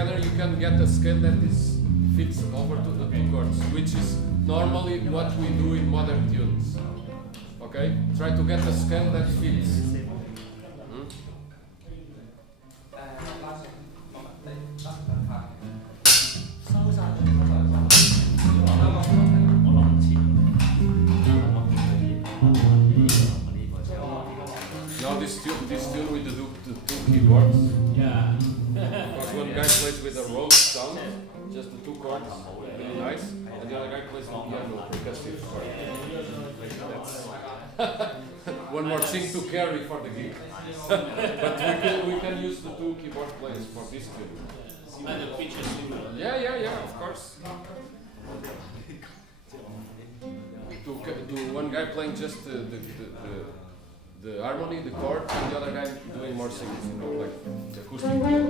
together, you can get a scale that fits over to the two chords, which is normally what we do in modern tunes. Okay? Try to get a scale that fits. Now this tune with the two keyboards. Yeah. Because one guy plays with a rogue sound, just the two chords, really nice, and the other guy plays the piano percussive chord. One more thing to carry for the gig. But we can use the two keyboard players for this tune. And the pitch is similar. Yeah, of course. To one guy playing just the harmony, the chord, and the other guy doing more singing, you know, like the acoustic. Okay?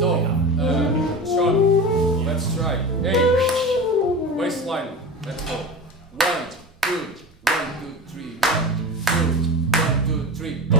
So, Sean, let's try. Hey, bass line, let's go. 1, 2, 1, 2, 3, 1, 2, 1, 2, 3, go.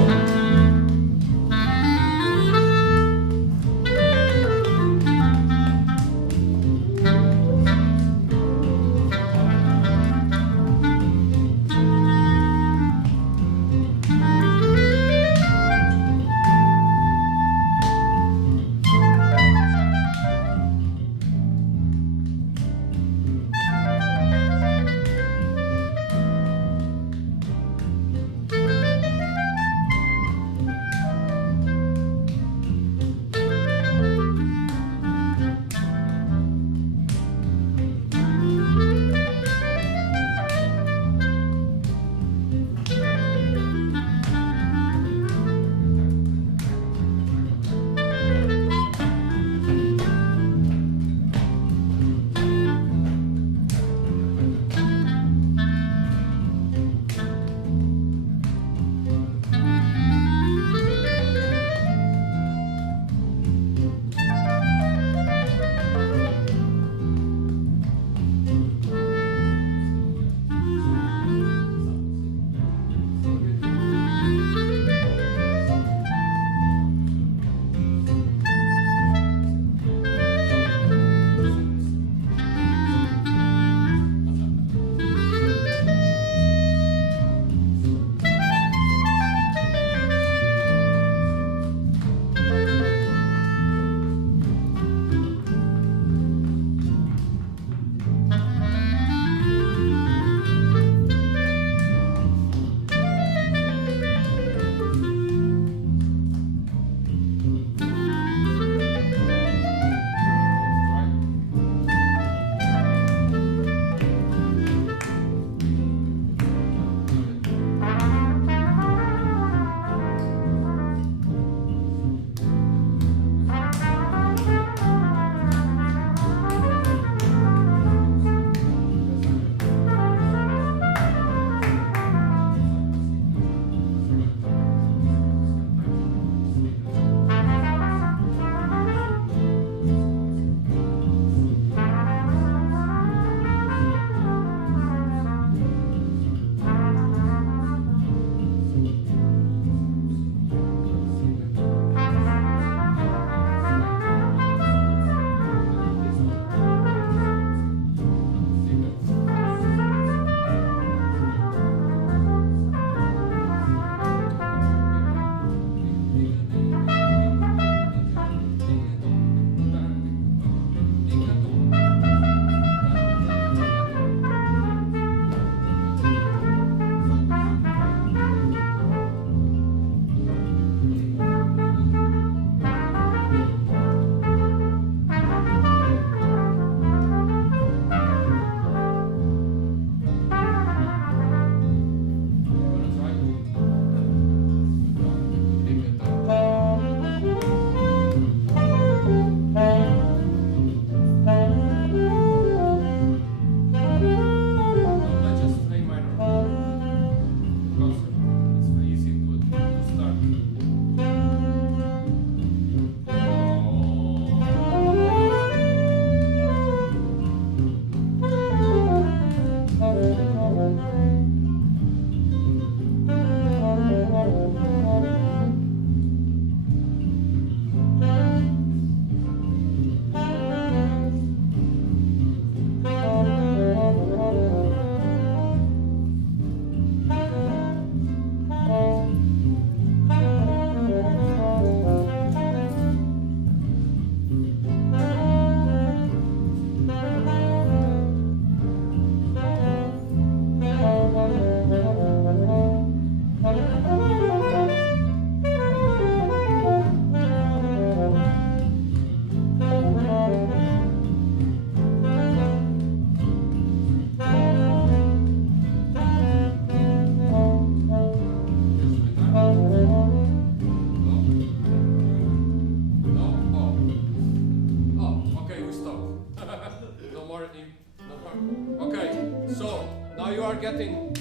Now you are getting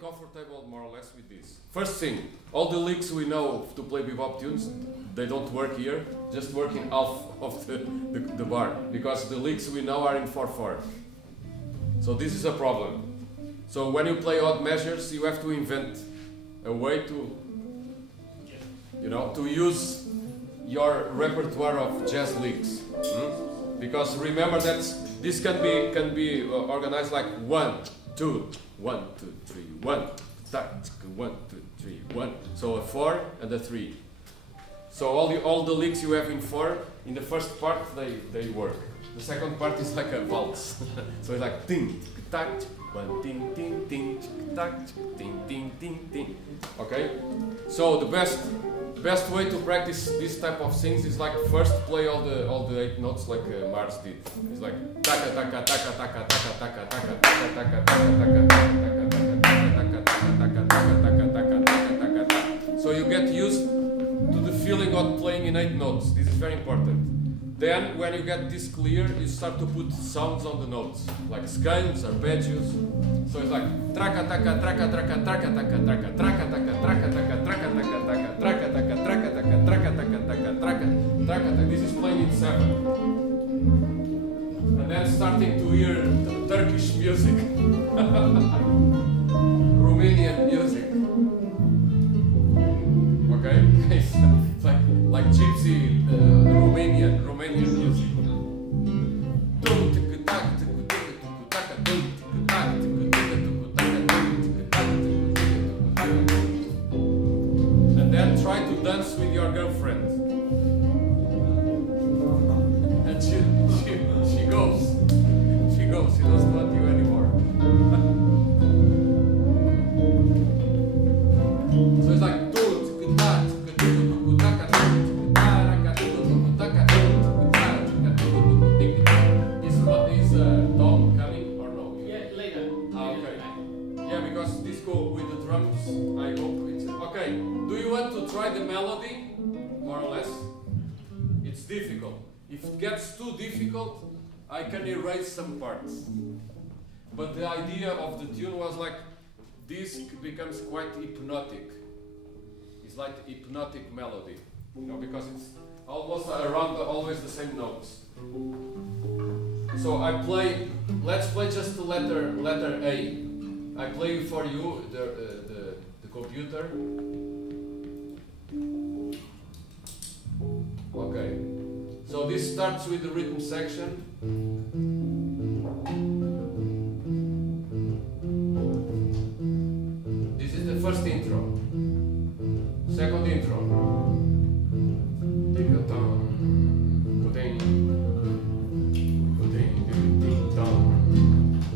comfortable more or less with this. First thing, all the licks we know to play bebop tunes, they don't work here, just work in half of the bar, because the licks we know are in 4/4. So this is a problem. So when you play odd measures, you have to invent a way to, you know, to use your repertoire of jazz licks. Because remember that this can be organized like 1, 2, 1, 2, 3, 1, 1, 2, 3, 1. So a 4 and a 3. So all the licks you have in 4, in the first part they work. The second part is like a waltz. So it's like ting, tac, 1, ting, ting, ting, tac, ting, ting, ting, ting. Okay? So the best way to practice this type of things is like first play all the 8 notes like Mars did. It's like taka taka taka taka taka taka taka taka taka taka taka. So you get used to the feeling of playing in 8 notes. This is very important. Then when you get this clear, you start to put sounds on the notes, like scales, arpeggios. So it's like traka taka traka traka traka taka taka traka taka traka taka traka taka taka traka taka traka taka traka taka taka traka traka taka. This is playing in 7. And then starting to hear Turkish music, Romanian music. Okay, it's like gypsy Romanian music. And then try to dance with your girlfriend. And she goes. She doesn't want you anymore. So it's like try the melody, more or less. It's difficult. If it gets too difficult, I can erase some parts. But the idea of the tune was like, this becomes quite hypnotic. It's like a hypnotic melody, you know, because it's almost around always the same notes. So I play, let's play just the letter A. I play for you the computer. Okay, so this starts with the rhythm section. This is the first intro. Second intro.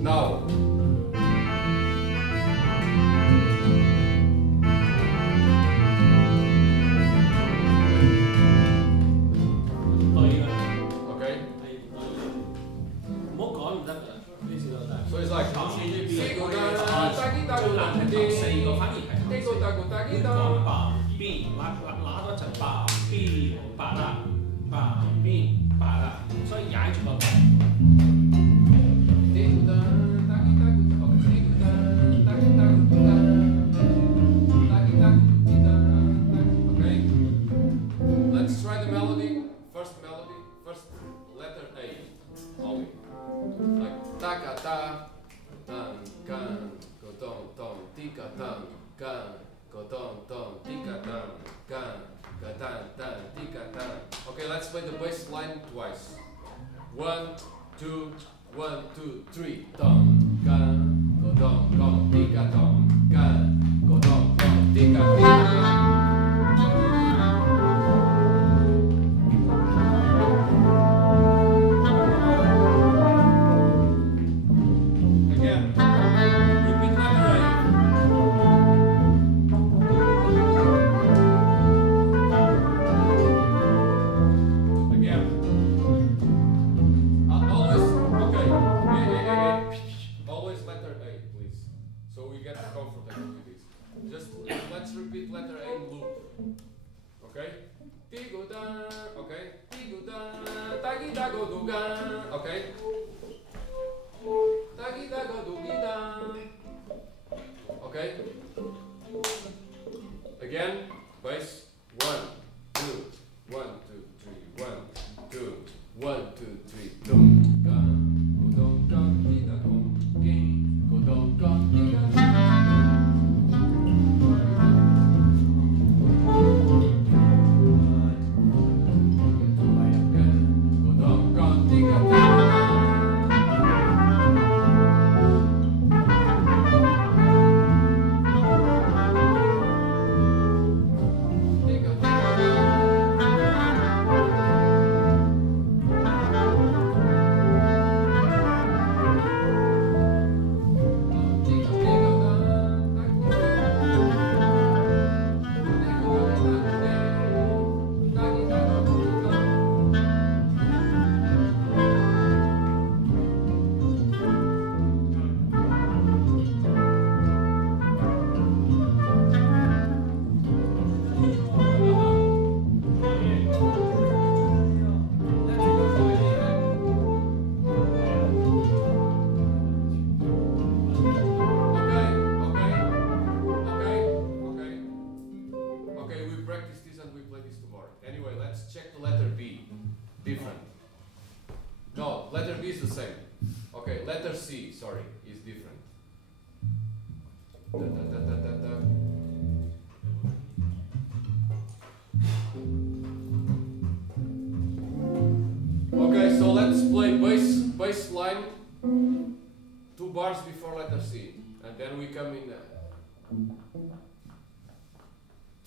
Now. So it's like let's try the melody, first letter A only. Like taka ta tan kan go don don tika tan kan go don don tika tan kan ga tan tan tika tan. Okay, let's play the bass line twice. 1, 2, 1, 2, 3. Don kan go don don tika don kan go don don tika tika. Okay. C, sorry, is different. Da, da, da, da, da, da. Okay, so let's play bass line 2 bars before letter C, and then we come in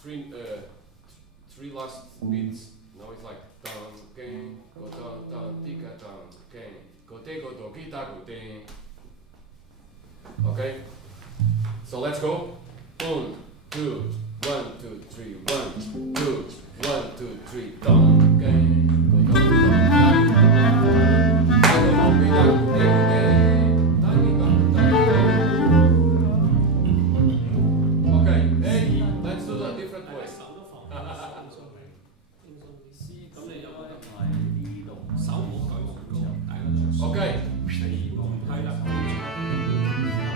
three last beats. Now it's like tan ken go tan tan tika tan ken go te go to kita go te. Okay, so let's go. 1, 2, 1, 2, 3, 1, 2, 1, 2, 3, tan ken go tan Okay, hey, let's do that different way. Okay. 係啦，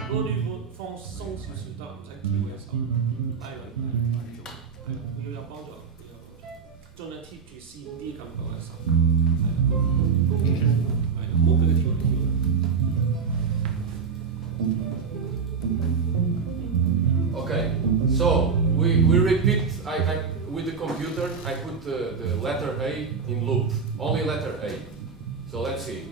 如果你放鬆少少得，唔使翹嘅手，低落嚟，係會有幫助，盡量貼住線啲感覺嘅手，係唔好俾佢跳嚟跳去。Okay, so we repeat. I with the computer I put the letter A in loop, only letter A. So let's see.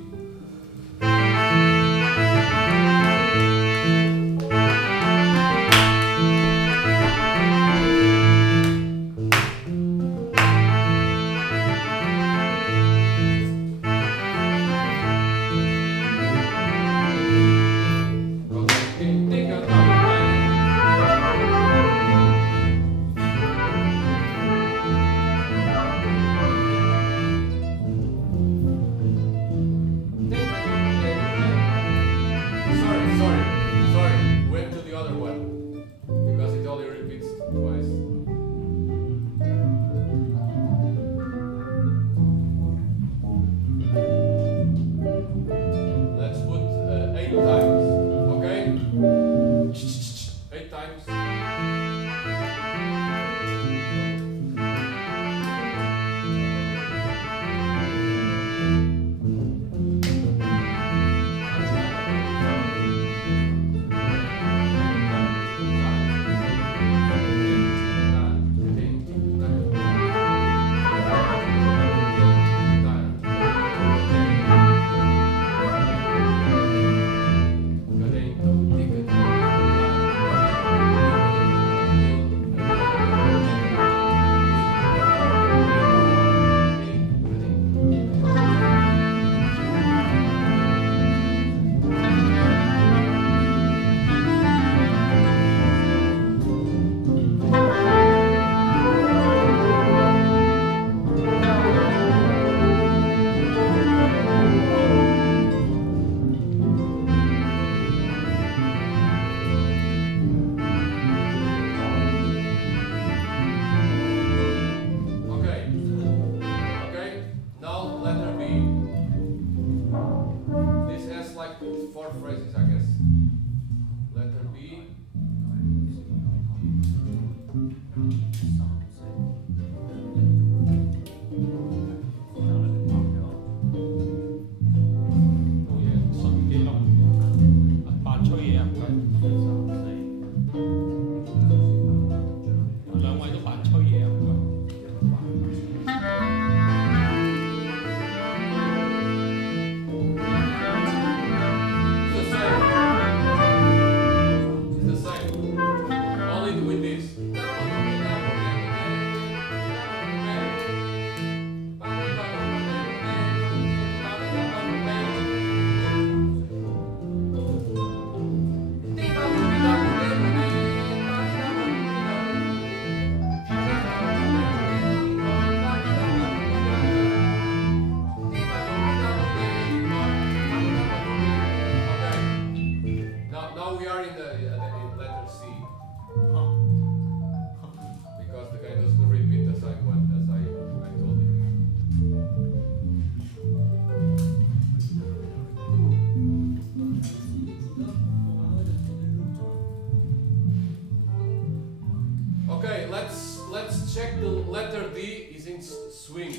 Let's check the letter D is in swing.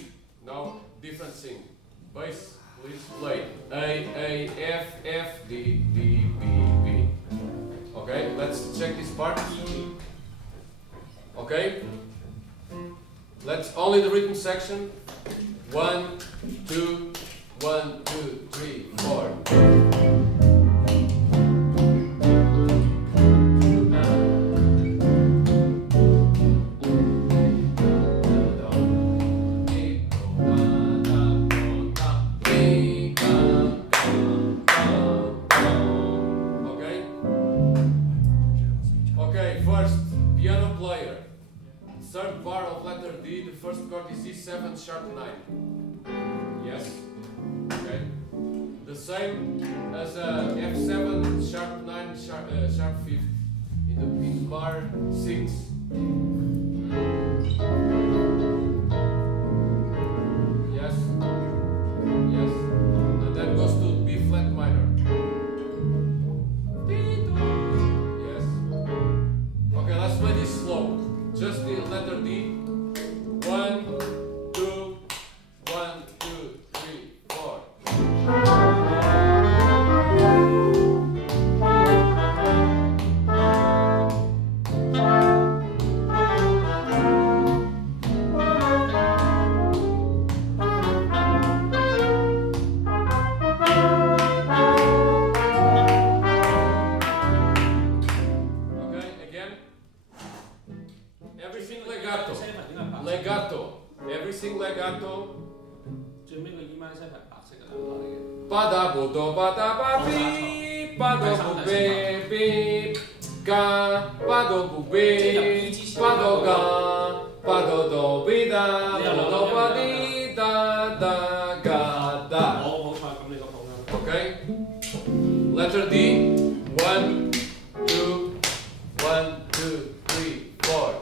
Now different thing. Bass, please play. A, F, F, D, D, B, B. Okay, let's check this part. Okay, let's only the rhythm section. 1, 2, 1, 2, 3, 4. Third bar of letter D, the first chord is E7 sharp 9. Yes? Okay. The same as F7 sharp 9 sharp 5th in bar 6. Yes? Yes. And then goes to B flat minor. Yes. Okay, let's play this slow. Just the letter D. 1, 2, 1, 2, 3, 4. Everything legato. Pada bo do pada ba bi, pada bu be bi, ga, pada bu be, pada ga, pada do bi da, do ba di da da ga da. Okay. Letter D. 1, 2, 1, 2, 3, 4.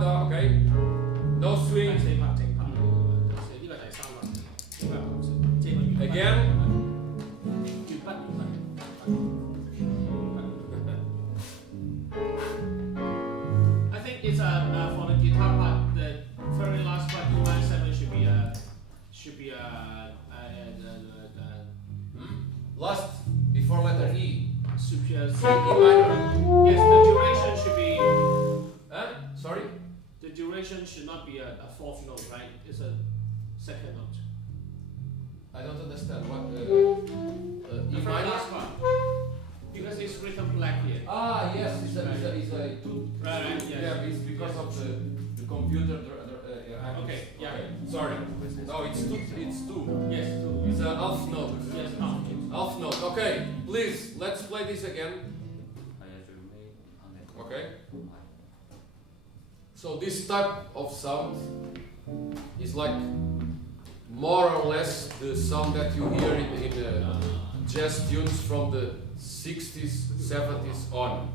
Okay? No swing. Again. I think it's for the guitar part, the very last part, E7 should be last before letter E. Superior E minor. Yes, the duration should be. Sorry? The duration should not be a fourth note, right? It's a second note. I don't understand what. E minor? Last part. Because it's written black here. Ah, yes, it's a two. Right, yes. Yeah, it's because of the computer. Okay, yeah. Okay. Sorry. No, it's two. Yes, two. It's a half note. Yes, half. Half note. Okay, please, let's play this again. Okay. So this type of sound is like more or less the sound that you hear in jazz tunes from the 60s, 70s on,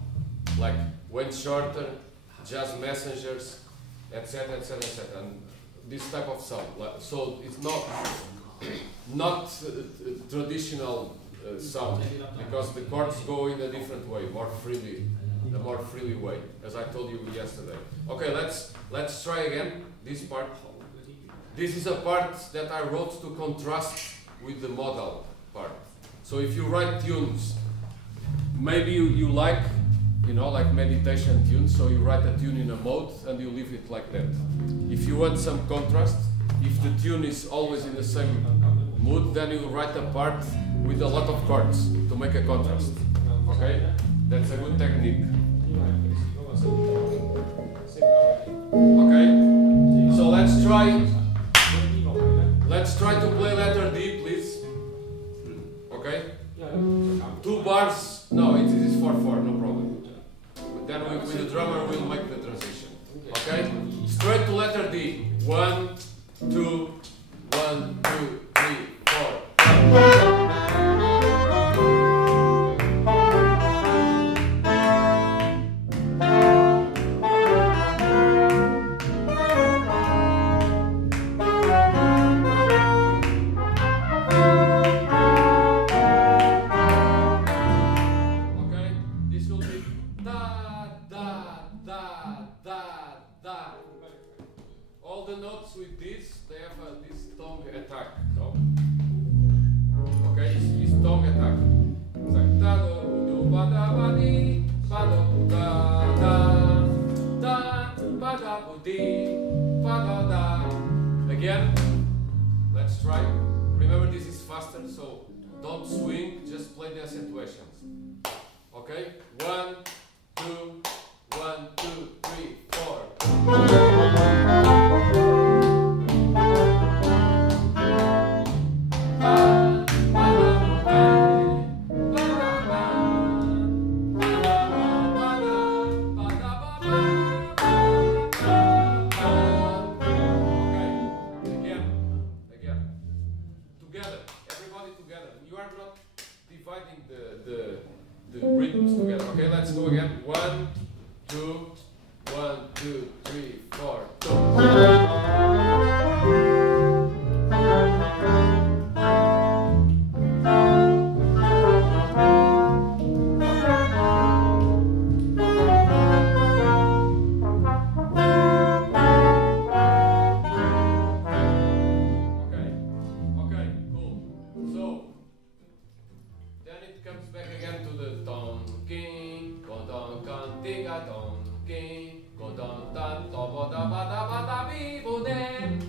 like Wayne Shorter, Jazz Messengers, etc., etc., etc. And this type of sound. So it's not traditional sound, because the chords go in a different way, more freely. The more freely way, as I told you yesterday. Okay, let's try again this part. This is a part that I wrote to contrast with the modal part. So if you write tunes, maybe you like, like meditation tunes, so you write a tune in a mode and you leave it like that. If you want some contrast, if the tune is always in the same mood, then you write a part with a lot of chords to make a contrast. Okay? That's a good technique. Okay, so let's try to play letter D, please. Okay? 2 bars. No, it is 4/4, no problem. But then with the drummer we'll make the transition. Okay? Straight to letter D. 1, 2, 1, 2, 3, 4. da. All the notes with this, they have this tongue attack, no? Okay, it's tongue attack. It's like da do do ba da ba di ba do da da da ba da bu di ba da da. Again, let's try. Remember, this is faster, so don't swing, just play the accentuations. Okay? 1, 2, 1, 2, 3, 4. The rhythms together. Okay, let's go again. 1, 2, 1, 2, 3, 4. Okay, cool. So then it comes back again to the don king, go don can tiga don king, go don dan to ba da ba da ba da bi bo dem.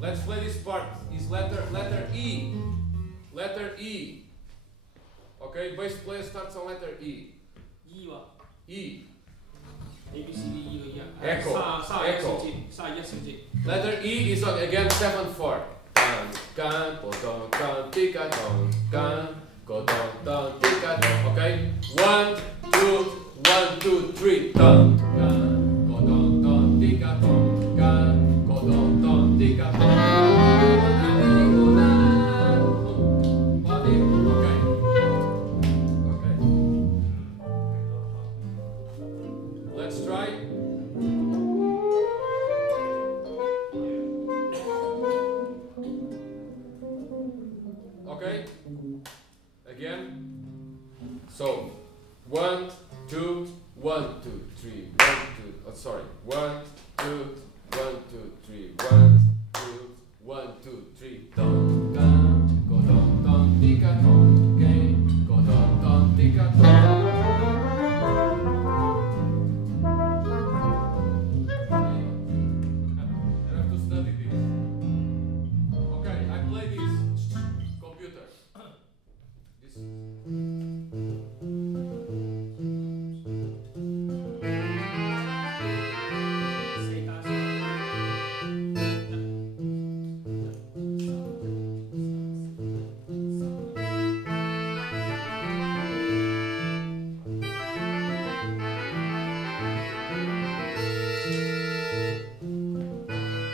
Let's play this part. Is letter E. Letter E. Okay, bass player starts on letter E. E. A B C D E Echo. Echo. Letter E is again 7/4. Can go don can tiga don can. Go down, down, tika, down. Okay? 1, 2, 1, 2, 3, down. Go down, down, tika, down. Go down, down, tika, down. Okay. Okay. Let's try. Okay? Again. So 1, 2, 1, 2, 3, 1, 2. Oh, sorry. 1, 2, 1, 2, 3, 1, 2, 1, 2, 3. Don, don, go don, don, tika, don, okay. Go don, don, tika, don. You have to study this. Okay, I play this computer. This.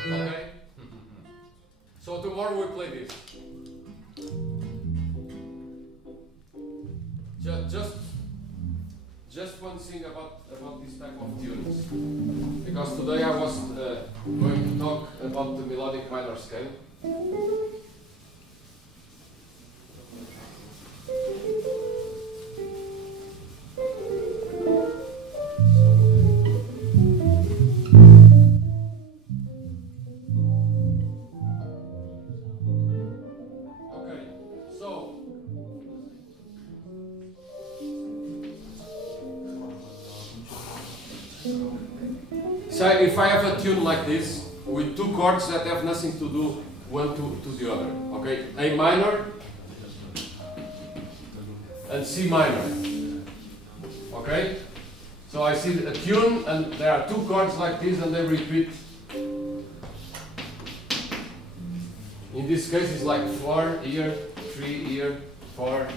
Okay. So tomorrow we play this. Just one thing about this type of tunes, because today I was going to talk about the melodic minor scale. Okay, so. So if I have a tune like this with two chords that have nothing to do one to the other, okay, A minor and C minor, okay. So I see a tune and there are two chords like this and they repeat. In this case, it's like 4 here, 3 here, 4,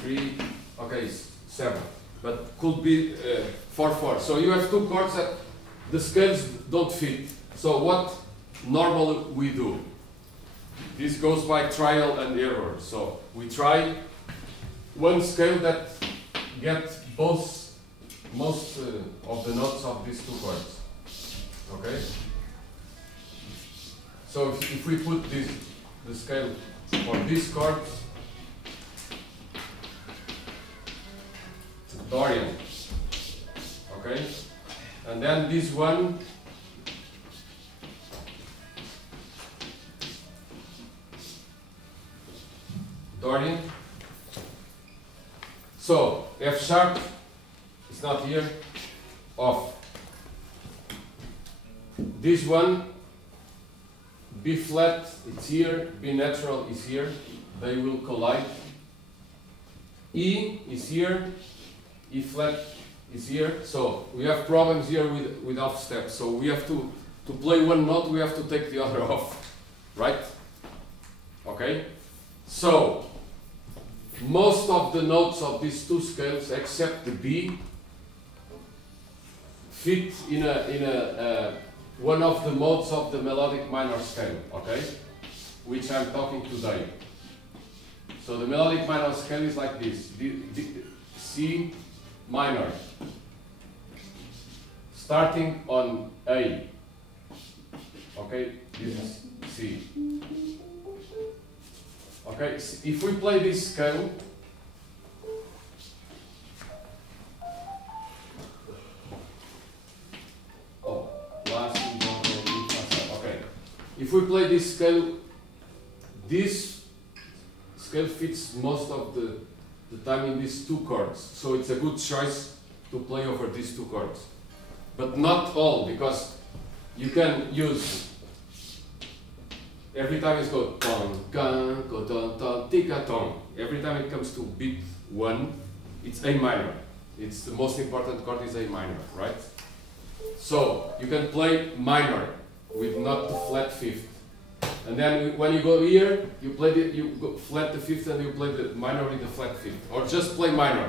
3, okay, 7, but could be 4, 4. So you have two chords that the scales don't fit. So what normally we do? This goes by trial and error. So we try one scale that gets most of the notes of these two chords. Okay. So if we put the scale for these chords, Dorian. Okay. And then this one. Dorian. So F sharp is not here. Off. This one, B flat, it's here. B natural is here. They will collide. E is here. E flat is here. So we have problems here with off steps. So we have to play one note, we have to take the other off. Right? Okay? So most of the notes of these two scales, except the B, fit in one of the modes of the melodic minor scale, okay? Which I'm talking today. So the melodic minor scale is like this: C minor, starting on A. Okay, this is C. Okay, if we play this scale, if we play this scale fits most of the time in these two chords, so it's a good choice to play over these two chords. But not all, because you can use every time it's go ton, gan, go ton, ton, tika, ton. Every time it comes to beat 1, it's A minor. It's the most important chord is A minor, right? So you can play minor with not the flat fifth. And then when you go here, you play you go flat the fifth and you play the minor with the flat fifth, or just play minor.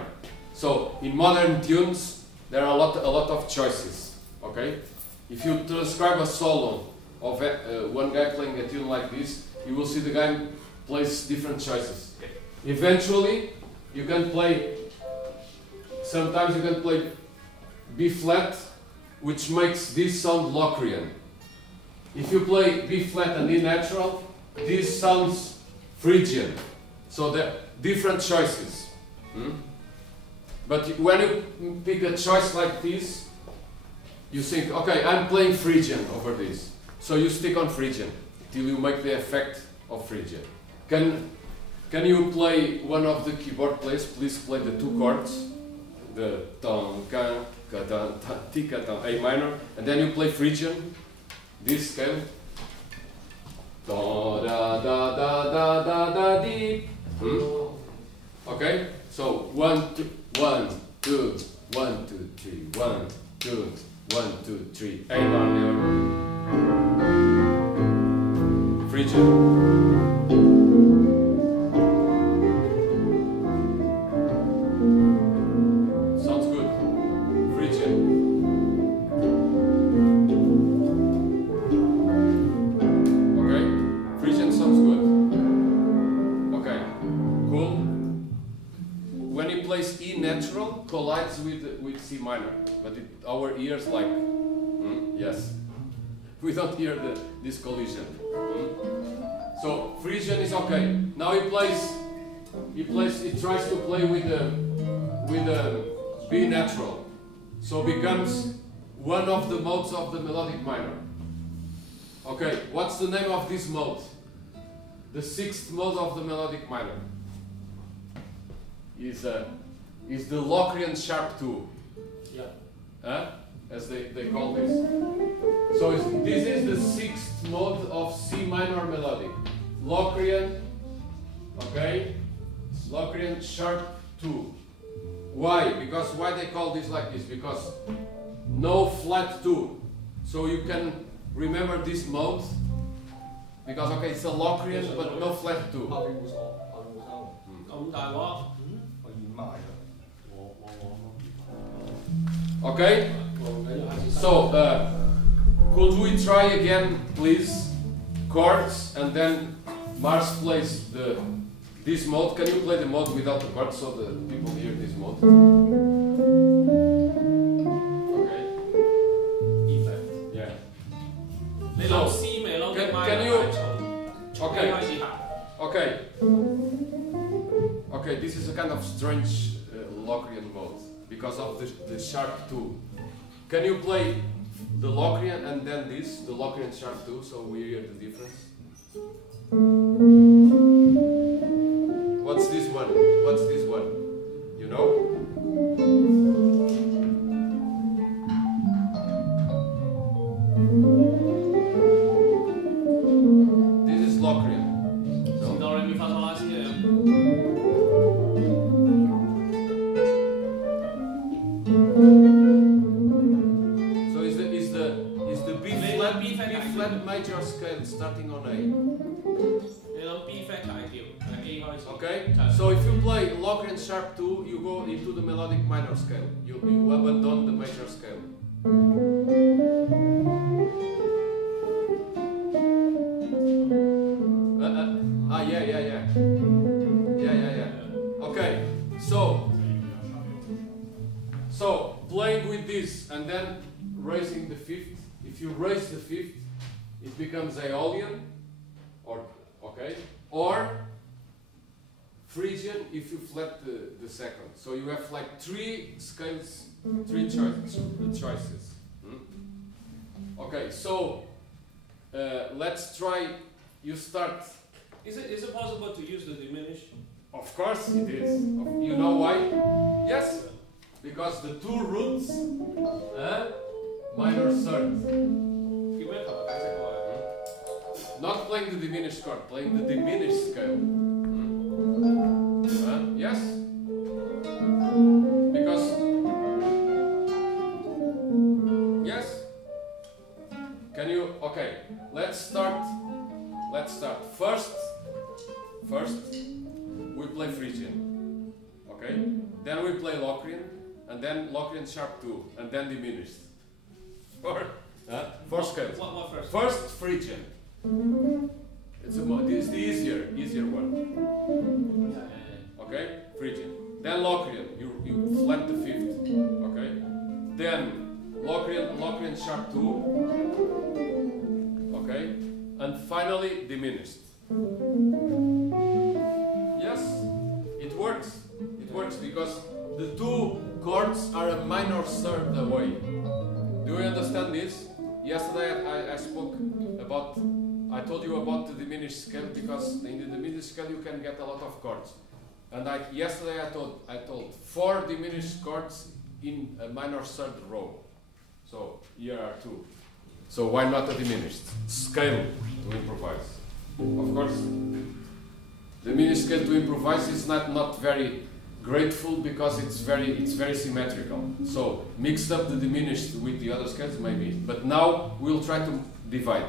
So in modern tunes, there are a lot of choices. Okay, if you transcribe a solo of one guy playing a tune like this, you will see the guy plays different choices. Eventually, you can play. Sometimes you can play B flat, which makes this sound Locrian. If you play B flat and E natural, this sounds Phrygian. So there are different choices. But when you pick a choice like this, you think, okay, I'm playing Phrygian over this. So you stick on Phrygian till you make the effect of Phrygian. Can you play one of the keyboard plays? Please play the two chords, the ton, can, ka, tan, ta, ti, ka, tan, A minor, and then you play Phrygian. This scale. Da da da da da da da di. Okay? So 1 2 1 2 1 2 3 1 2 1 2 3 A down here. Phrygian. Sounds good. Phrygian. E natural collides with C minor, but our ears like, yes, we don't hear this collision. So Phrygian is okay. Now he tries to play with the B natural, so becomes one of the modes of the melodic minor. Okay, what's the name of this mode? The sixth mode of the melodic minor is the Locrian sharp 2. Yeah. As they call this. So this is the sixth mode of C minor melodic. Locrian, okay? Locrian sharp 2. Why? Because why they call this like this? Because no flat 2. So you can remember this mode. Because okay, it's a Locrian but no flat 2. Okay, so could we try again, please? Chords, and then Mars plays this mode. Can you play the mode without the chords so the people hear this mode? Okay. E flat. Yeah. So, can you? Okay. Okay. Okay. This is a kind of strange Locrian mode. Because of the sharp 2. Can you play the Locrian and then this, the Locrian sharp 2, so we hear the difference? What's this one? What's this one? You know? This is Locrian. So do, re, mi, fa, sol, la, si, So is the B flat major scale starting on A? B flat 大調，A 開始。 Okay. So if you play Locrian sharp 2, you go into the melodic minor scale. You abandon the major scale. Yeah. Okay. So playing with this and then raising the fifth. If you raise the fifth, it becomes Aeolian, or Phrygian if you flat the second. So you have like three scales, three choices. Okay, so let's try. You start. Is it possible to use the diminished? Of course it is. You know why? Yes, because the two roots, minor third. Not playing the diminished chord, playing the diminished scale. Yes? Because... Yes? Can you... Okay, let's start. First, we play Phrygian. Okay? Then we play Locrian, and then Locrian sharp 2, and then diminished. Four scales. What first? First, Phrygian. This is the easier one. Okay, Phrygian. Then Locrian, you flat the fifth. Okay. Then Locrian sharp 2. Okay. And finally diminished. Yes, it works. It works because the two chords are a minor third away. Do you understand this? Yesterday I spoke about. I told you about the diminished scale because in the diminished scale you can get a lot of chords. And yesterday I told 4 diminished chords in a minor third row. So here are 2. So why not a diminished scale to improvise? Of course, diminished scale to improvise is not very grateful because it's very symmetrical. So mix up the diminished with the other scales maybe. But now we'll try to divide.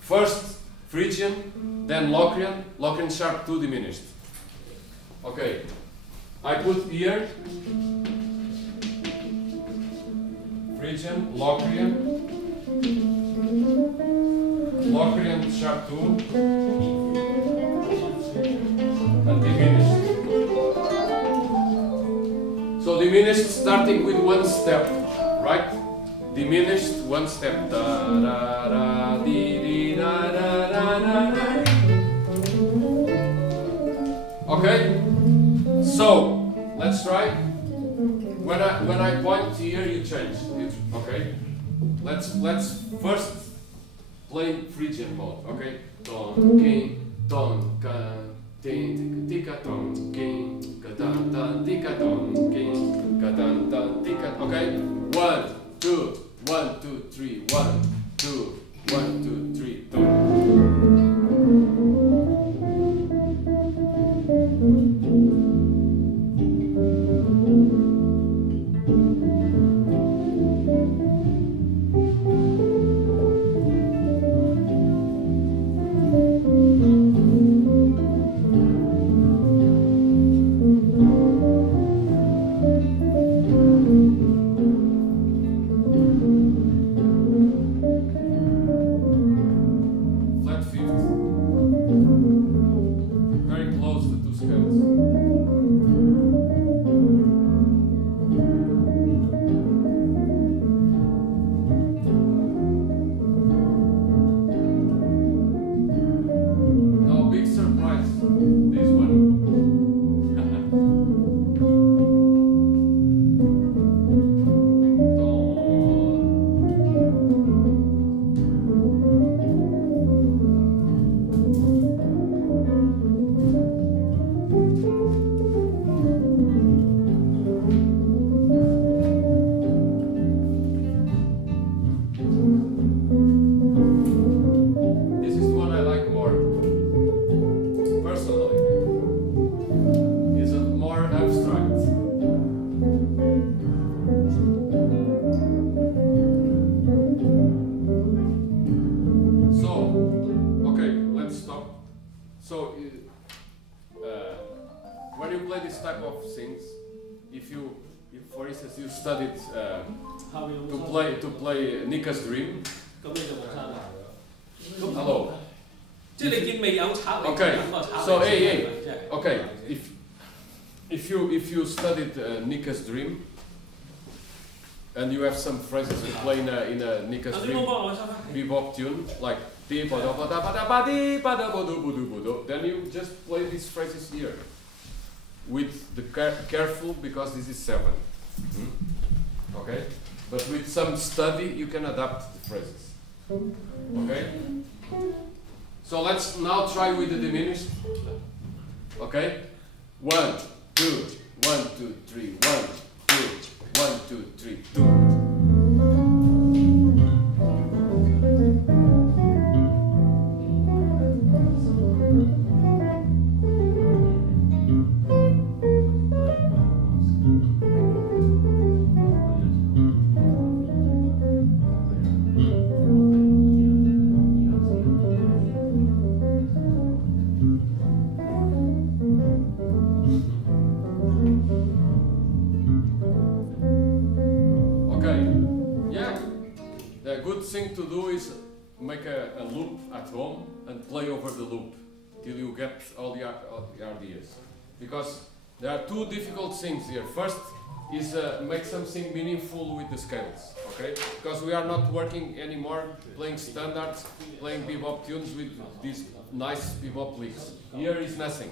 First Phrygian, then Locrian sharp 2 diminished. Okay, I put here Phrygian, Locrian sharp 2 and diminished. So diminished starting with one step, right? Diminished one step. Da, da, da, dee, dee, da, da, da, da, da. Okay? So let's try. When I point here, you change. Okay? Let's first play Phrygian mode. Okay? Ton king, ton kan, tin tika ton king, katan tan tika ton king, katan tan tika. Okay? 1, 2, 1, 2, 3, 1, 2, 1, 2, 3, ton. studied to play Nika's Dream. 咁你就冇參加。 Hello. 即係你見未有炒嚟 Okay. 咁個炒 So 嚟 hey, 即係 okay. If you studied Nika's Dream and you have some phrases to play in a Nika's 頭先 Dream 我幫我收翻。 bebop tune like then you just play these phrases here with the careful because this is 7. Okay, but with some study you can adapt the phrases. Okay, so let's now try with the diminished. Okay, 1, 2, 1, 2, 3, 1, 2, 1, 2, 3, 2. To do is make a loop at home and play over the loop till you get all the ideas, because there are 2 difficult things here. First is make something meaningful with the scales, okay? Because we are not working anymore playing standards, playing bebop tunes with these nice bebop licks. Here is nothing.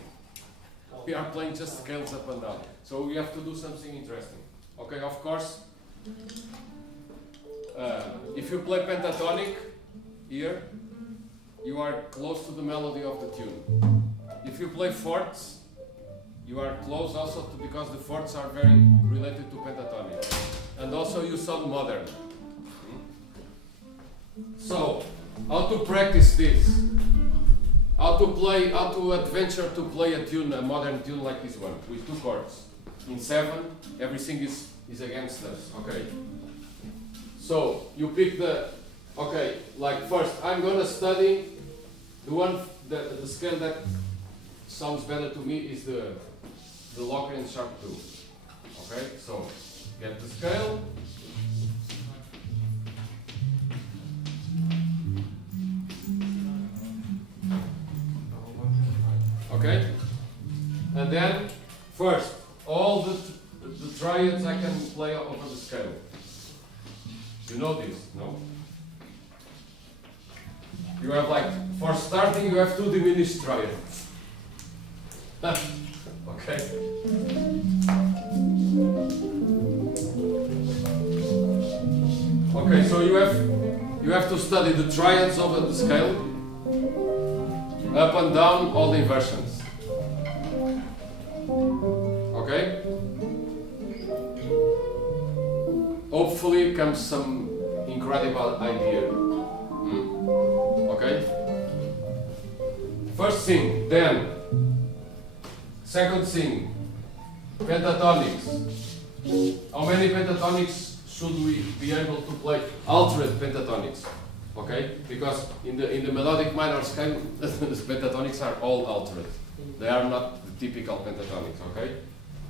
We are playing just scales up and down, so we have to do something interesting. Okay, of course. If you play pentatonic here, you are close to the melody of the tune. If you play forts, you are close also to, because the forts are very related to pentatonic. And also you sound modern. So, how to practice this? How to adventure to play a tune, a modern tune like this one, with 2 chords. In 7, everything is against us, okay? So you pick okay, like first I'm gonna study the scale that sounds better to me is the Locrian sharp 2. Okay, so get the scale. Okay, and then first all the triads I can play over the scale. You know this, no? You have for starting you have 2 diminished triads. Okay. Okay, so you have to study the triads over the scale, up and down, all the inversions. Okay? Hopefully comes some incredible idea. Okay? First thing, then. Second thing, pentatonics. How many pentatonics should we be able to play? Altered pentatonics. Okay? Because in the melodic minor scale, the pentatonics are all altered. They are not the typical pentatonics. Okay?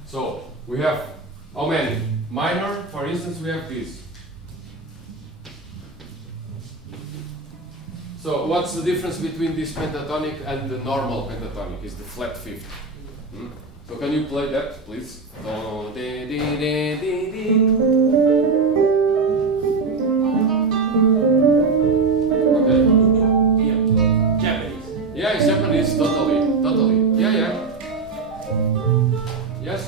So we have how many? Minor, for instance, we have this. So what's the difference between this pentatonic and the normal pentatonic? Is the flat fifth. So can you play that, please? Okay. Yeah, Japanese. Yeah, it's Japanese, totally. Yeah. Yes.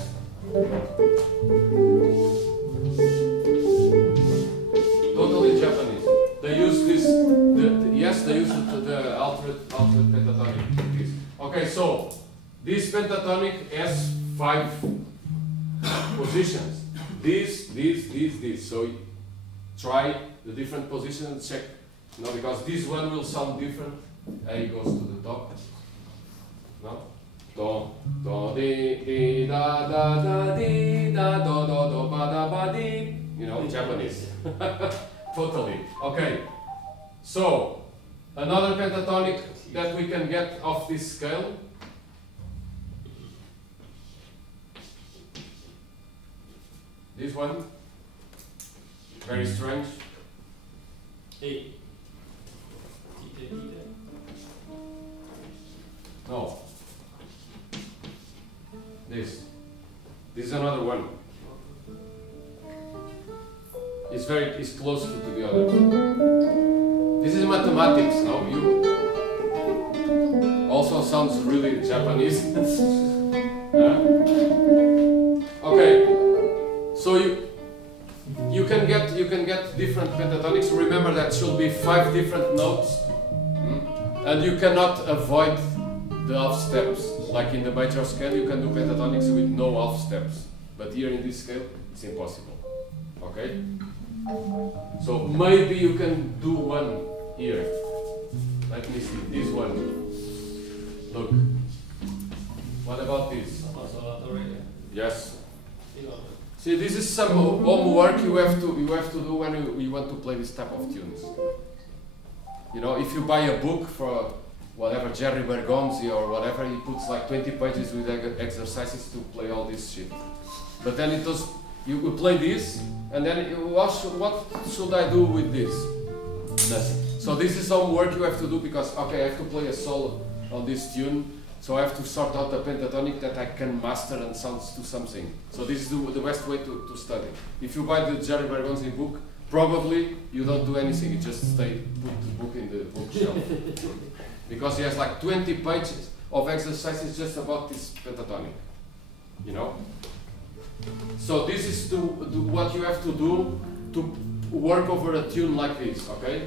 Totally Japanese. They use this. They use the altered pentatonic. Okay, so this pentatonic has 5 positions. This. So try the different positions and check. No, because this one will sound different. A goes to the top. No. Do, di, da, di, da, do, ba, da, ba, di. You know, Japanese. Totally. Okay. So, another pentatonic that we can get off this scale. This one. Very strange. Hey. No. This is another one. It's close to the other. This is mathematics. No, you also sounds really Japanese. Okay, so you can get different pentatonics. Remember that should be 5 different notes, and you cannot avoid the half steps. Like in the major scale, you can do pentatonics with no half steps, but here in this scale, it's impossible. Okay. So maybe you can do one here. Let me see this one. Look. What about this? Yes. See, this is some homework you have to do when you want to play this type of tunes. You know, if you buy a book for whatever Jerry Bergonzi or whatever, he puts like 20 pages with exercises to play all this shit. But then you will play this, and then what should I do with this? Nothing. So this is homework you have to do because, okay, I have to play a solo on this tune, so I have to sort out a pentatonic that I can master and sounds to something. So this is the best way to study. If you buy the Jerry Bergonzi book, probably you don't do anything, you just put the book in the bookshelf. Because he has like 20 pages of exercises just about this pentatonic, you know? So this is what you have to do to work over a tune like this, okay?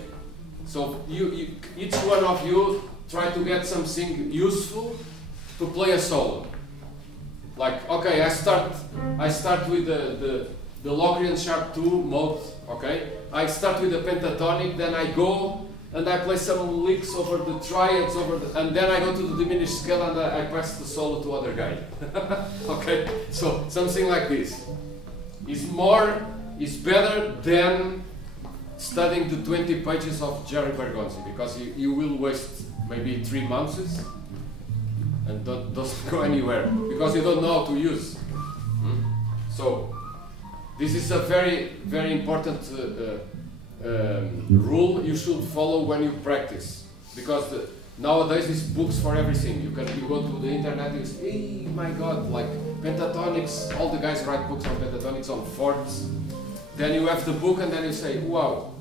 So each one of you try to get something useful to play a solo. Like, okay, I start with the Locrian sharp 2 mode, okay? I start with the pentatonic, then I go and I play some licks over the triads, and then I go to the diminished scale and I pass the solo to other guy. Okay, so something like this is better than studying the 20 pages of Jerry Bergonzi, because you will waste maybe 3 months and don't go anywhere because you don't know how to use. So this is a very, very important rule you should follow when you practice, because nowadays there's books for everything. You go to the internet and you say, hey, my God, like pentatonics, all the guys write books on pentatonics, on fourths. Then you have the book and then you say, wow,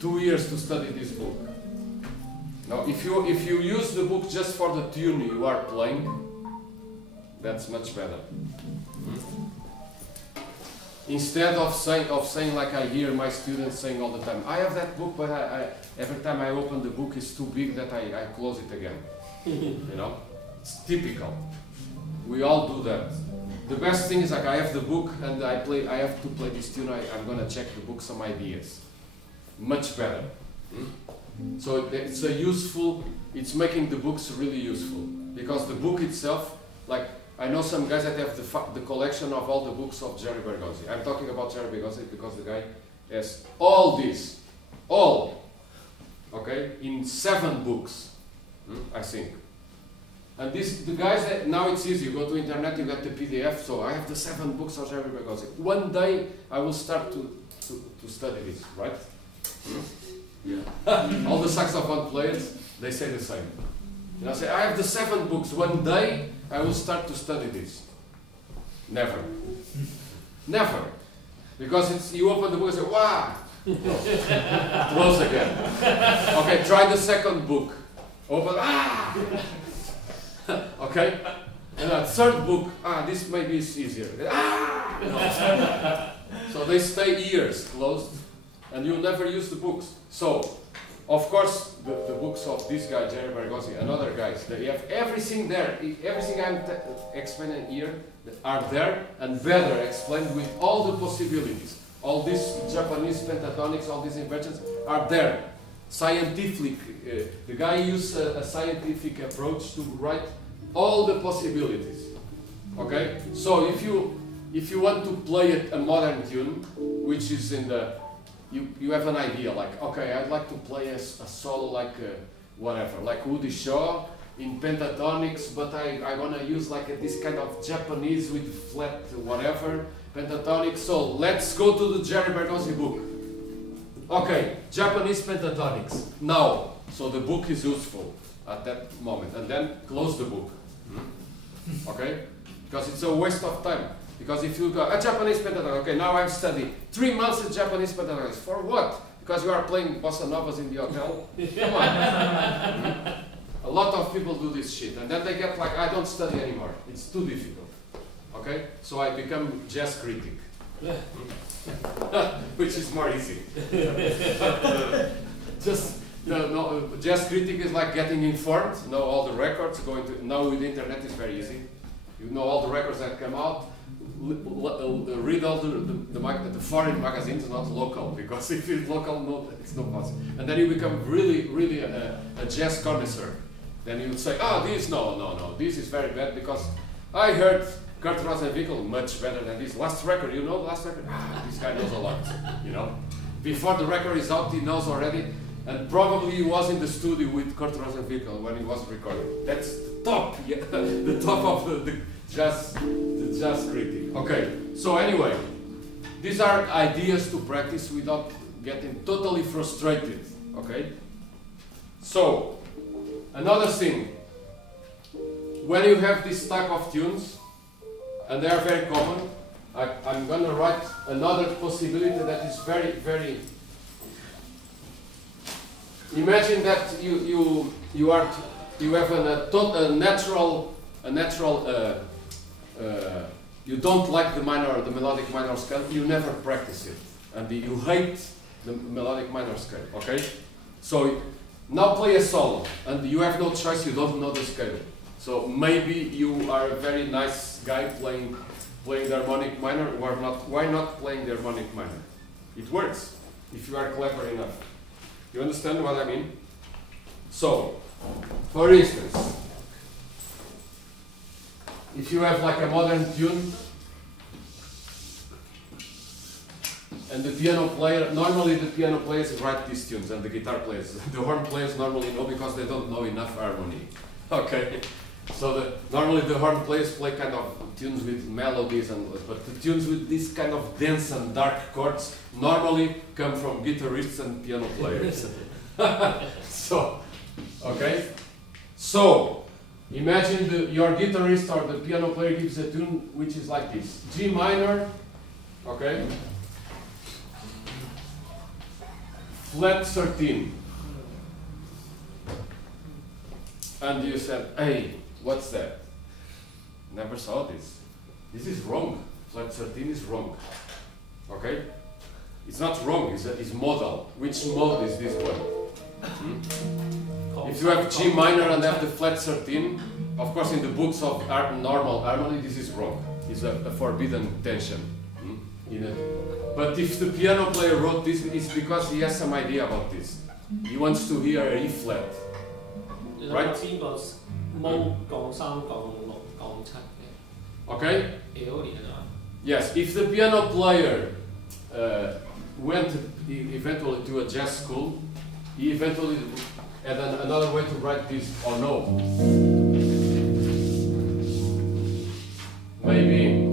2 years to study this book. Now if you use the book just for the tune you are playing, that's much better. Instead of saying like I hear my students saying all the time, I have that book, but every time I open the book it's too big that I close it again. You know, it's typical. We all do that. The best thing is like I have the book and I have to play this tune. I'm gonna check the book, some ideas. Much better. So it's making the books really useful, because the book itself, like. I know some guys that have the collection of all the books of Jerry Bergonzi. I'm talking about Jerry Bergonzi because the guy has all this, okay, in 7 books, I think. And the guys that, now it's easy, you go to internet, you get the PDF, so I have the 7 books of Jerry Bergonzi. One day I will start to study this, right? Yeah. All the saxophone players, they say the same. And I say, I have the 7 books, one day I will start to study this. Never. Never. Because you open the book and say, wow! Close again. Okay, try the 2nd book. Open, okay? And a 3rd book, this maybe is easier. No. So they stay years closed, and you never use the books. So, of course, the books of this guy, Jerry Bergonzi, and other guys, they have everything there. Everything I'm explaining here are there and better explained with all the possibilities. All these Japanese pentatonics, all these inventions are there. Scientific, the guy used a scientific approach to write all the possibilities. Okay? So if you want to play a modern tune, which is in the you have an idea, like, okay, I'd like to play a solo like whatever, like Woody Shaw in pentatonics, but I want to use like this kind of Japanese with flat whatever, Pentatonic. So let's go to the Jerry Bertozzi book. Okay, Japanese pentatonics. Now, so the book is useful at that moment, and then close the book. Okay, because it's a waste of time. Because if you go a Japanese pentatonic, okay, now I've studied 3 months of Japanese pentatonics. For what? Because you are playing bossa novas in the hotel. Come on. A lot of people do this shit, and then they get like, I don't study anymore. It's too difficult. Okay, so I become jazz critic. Which is more easy. Just jazz critic is like getting informed, know all the records. Now with the internet is very easy. You know all the records that come out. Read all the foreign magazines, not local, because if it's local, no, it's not possible. And then you become really a jazz connoisseur. Then you say, this this is very bad because I heard Kurt Rosenwinkel much better than this last record. You know the last record? This guy knows a lot. You know, before the record is out, he knows already, and probably he was in the studio with Kurt Rosenwinkel when he was recording. That's the top, the top of the jazz critic. Okay. So anyway, these are ideas to practice without getting totally frustrated. Okay. So another thing, when you have this type of tunes, and they are very common, I'm going to write another possibility that is very. Imagine that you have a natural. You don't like the melodic minor scale. You never practice it, and you hate the melodic minor scale. Okay, so now play a solo, and you have no choice. You don't know the scale. So maybe you are a very nice guy playing the harmonic minor, or not. Why not playing the harmonic minor? It works if you are clever enough. You understand what I mean? So, for instance, if you have like a modern tune, and the piano player, normally the piano players write these tunes, and the guitar players, the horn players normally know because they don't know enough harmony. Okay. So normally the horn players play kind of tunes with melodies, but the tunes with this kind of dense and dark chords normally come from guitarists and piano players. So, okay. So imagine your guitarist or the piano player gives a tune which is like this: G minor, okay, flat 13, and you said, hey, what's that? Never saw this. This is wrong. Flat 13 is wrong. Okay? It's not wrong, it's modal. Which mode is this one? If you have G minor and have the flat 13, of course in the books of normal harmony this is wrong. It's a forbidden tension. But if the piano player wrote this, it's because he has some idea about this. He wants to hear a E flat. Right? Okay? Yes, if the piano player went eventually to a jazz school, he eventually had another way to write this, or no. Maybe.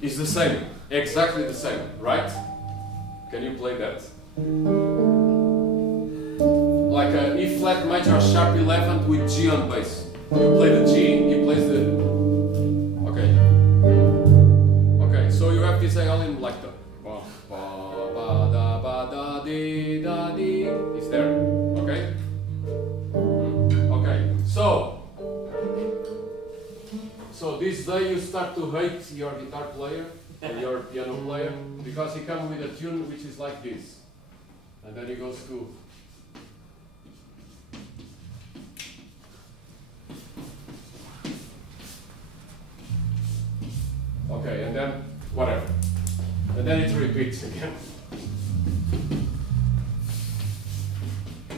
It's the same, exactly the same, right? Can you play that? Like an E flat major sharp 11 with G on bass. You play the G, he plays the. Okay. Okay, so you have this element like the. It's there, okay? Okay, so this day you start to hate your guitar player or your piano player because he comes with a tune which is like this, and then he goes to. Okay, and then whatever, and then it repeats again.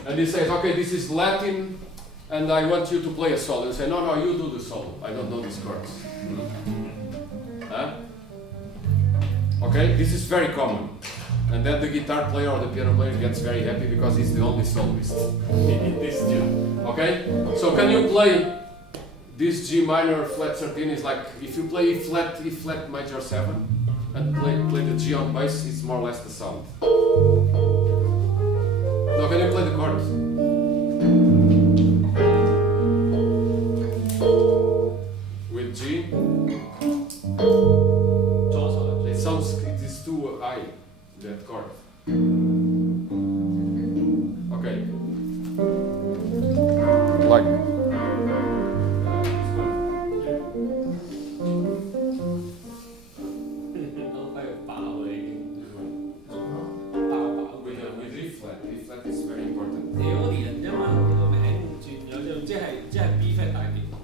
And he says, okay, this is Latin, and I want you to play a solo. You say, no, you do the solo. I don't know these chords. Huh? Okay, this is very common. And then the guitar player or the piano player gets very happy because he's the only soloist in this tune. Okay? So can you play this G minor flat 13? Is like if you play E flat major 7 and play the G on bass, it's more or less the sound. Now can you play the chords? With G? It sounds, it is too high, that chord. Okay. Like. With E flat is very important.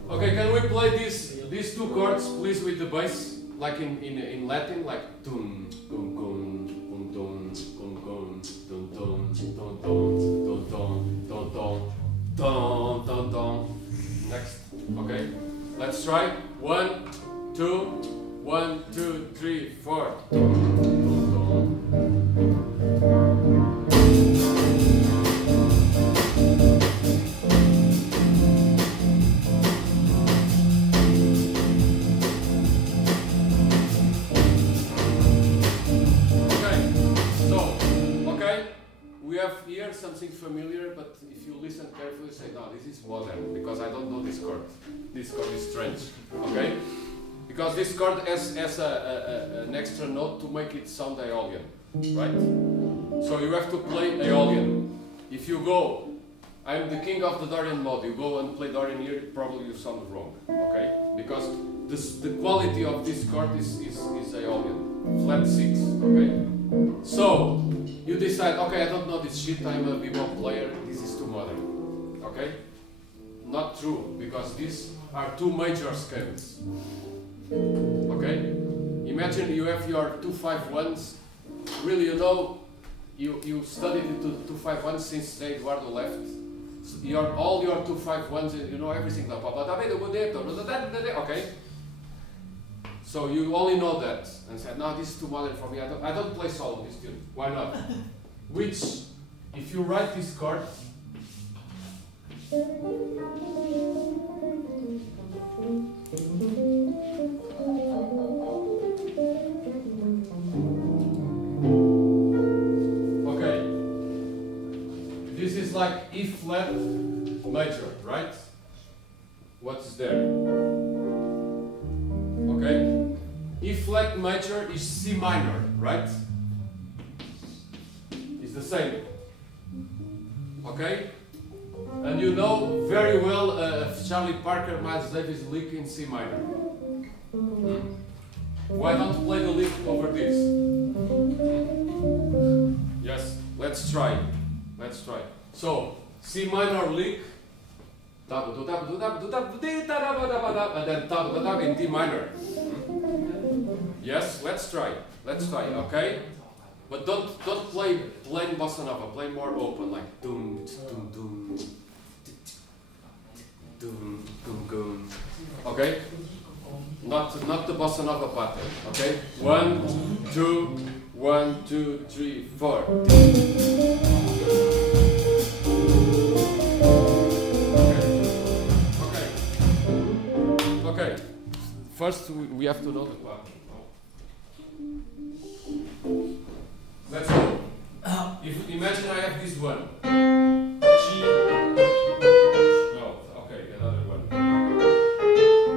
Okay, can we play these two chords, please, with the bass, like in Latin, like dun dun dun dun dun dun dun dun dun dun dun dun dun dun. Next, okay, let's try 1, 2, 1, 2, 3, 4. Dun, dun, dun. We have here something familiar, but if you listen carefully, say, no, this is modern, because I don't know this chord. This chord is strange, okay? Because this chord has an extra note to make it sound Aeolian, right? So you have to play Aeolian. If you go, I'm the king of the Dorian mode, you go and play Dorian here, probably you sound wrong, okay? Because the quality of this chord is Aeolian, flat 6, okay? So, you decide, okay, I don't know this shit, I'm a bebop player, this is too modern, okay? Not true, because these are two major scales, okay? Imagine you have your 2-5-1s, really, you know, you studied the 2-5-1s since Eduardo left, so all your 2-5-1s, you know everything, okay? So you only know that, and said, no, this is too modern for me, I don't play solo this tune. Why not? Which, if you write this chord, okay, this is like E flat major, right? What's there? Okay? E flat major is C minor, right? It's the same. Okay? And you know very well Charlie Parker, Miles Davis lick in C minor. Why don't play the lick over this? Yes, let's try. Let's try. So, C minor lick, and then in D minor. Yes, let's try. Let's try, okay? But don't play plain bossa nova. Play more open, like dum dum dum dum dum dum. Okay? Not the bossa nova pattern. Okay? 1, 2, 1, 2, 3, 4. Okay. First, we have to know the pattern. Let's go. If imagine I have this one. G. No. Okay, another one.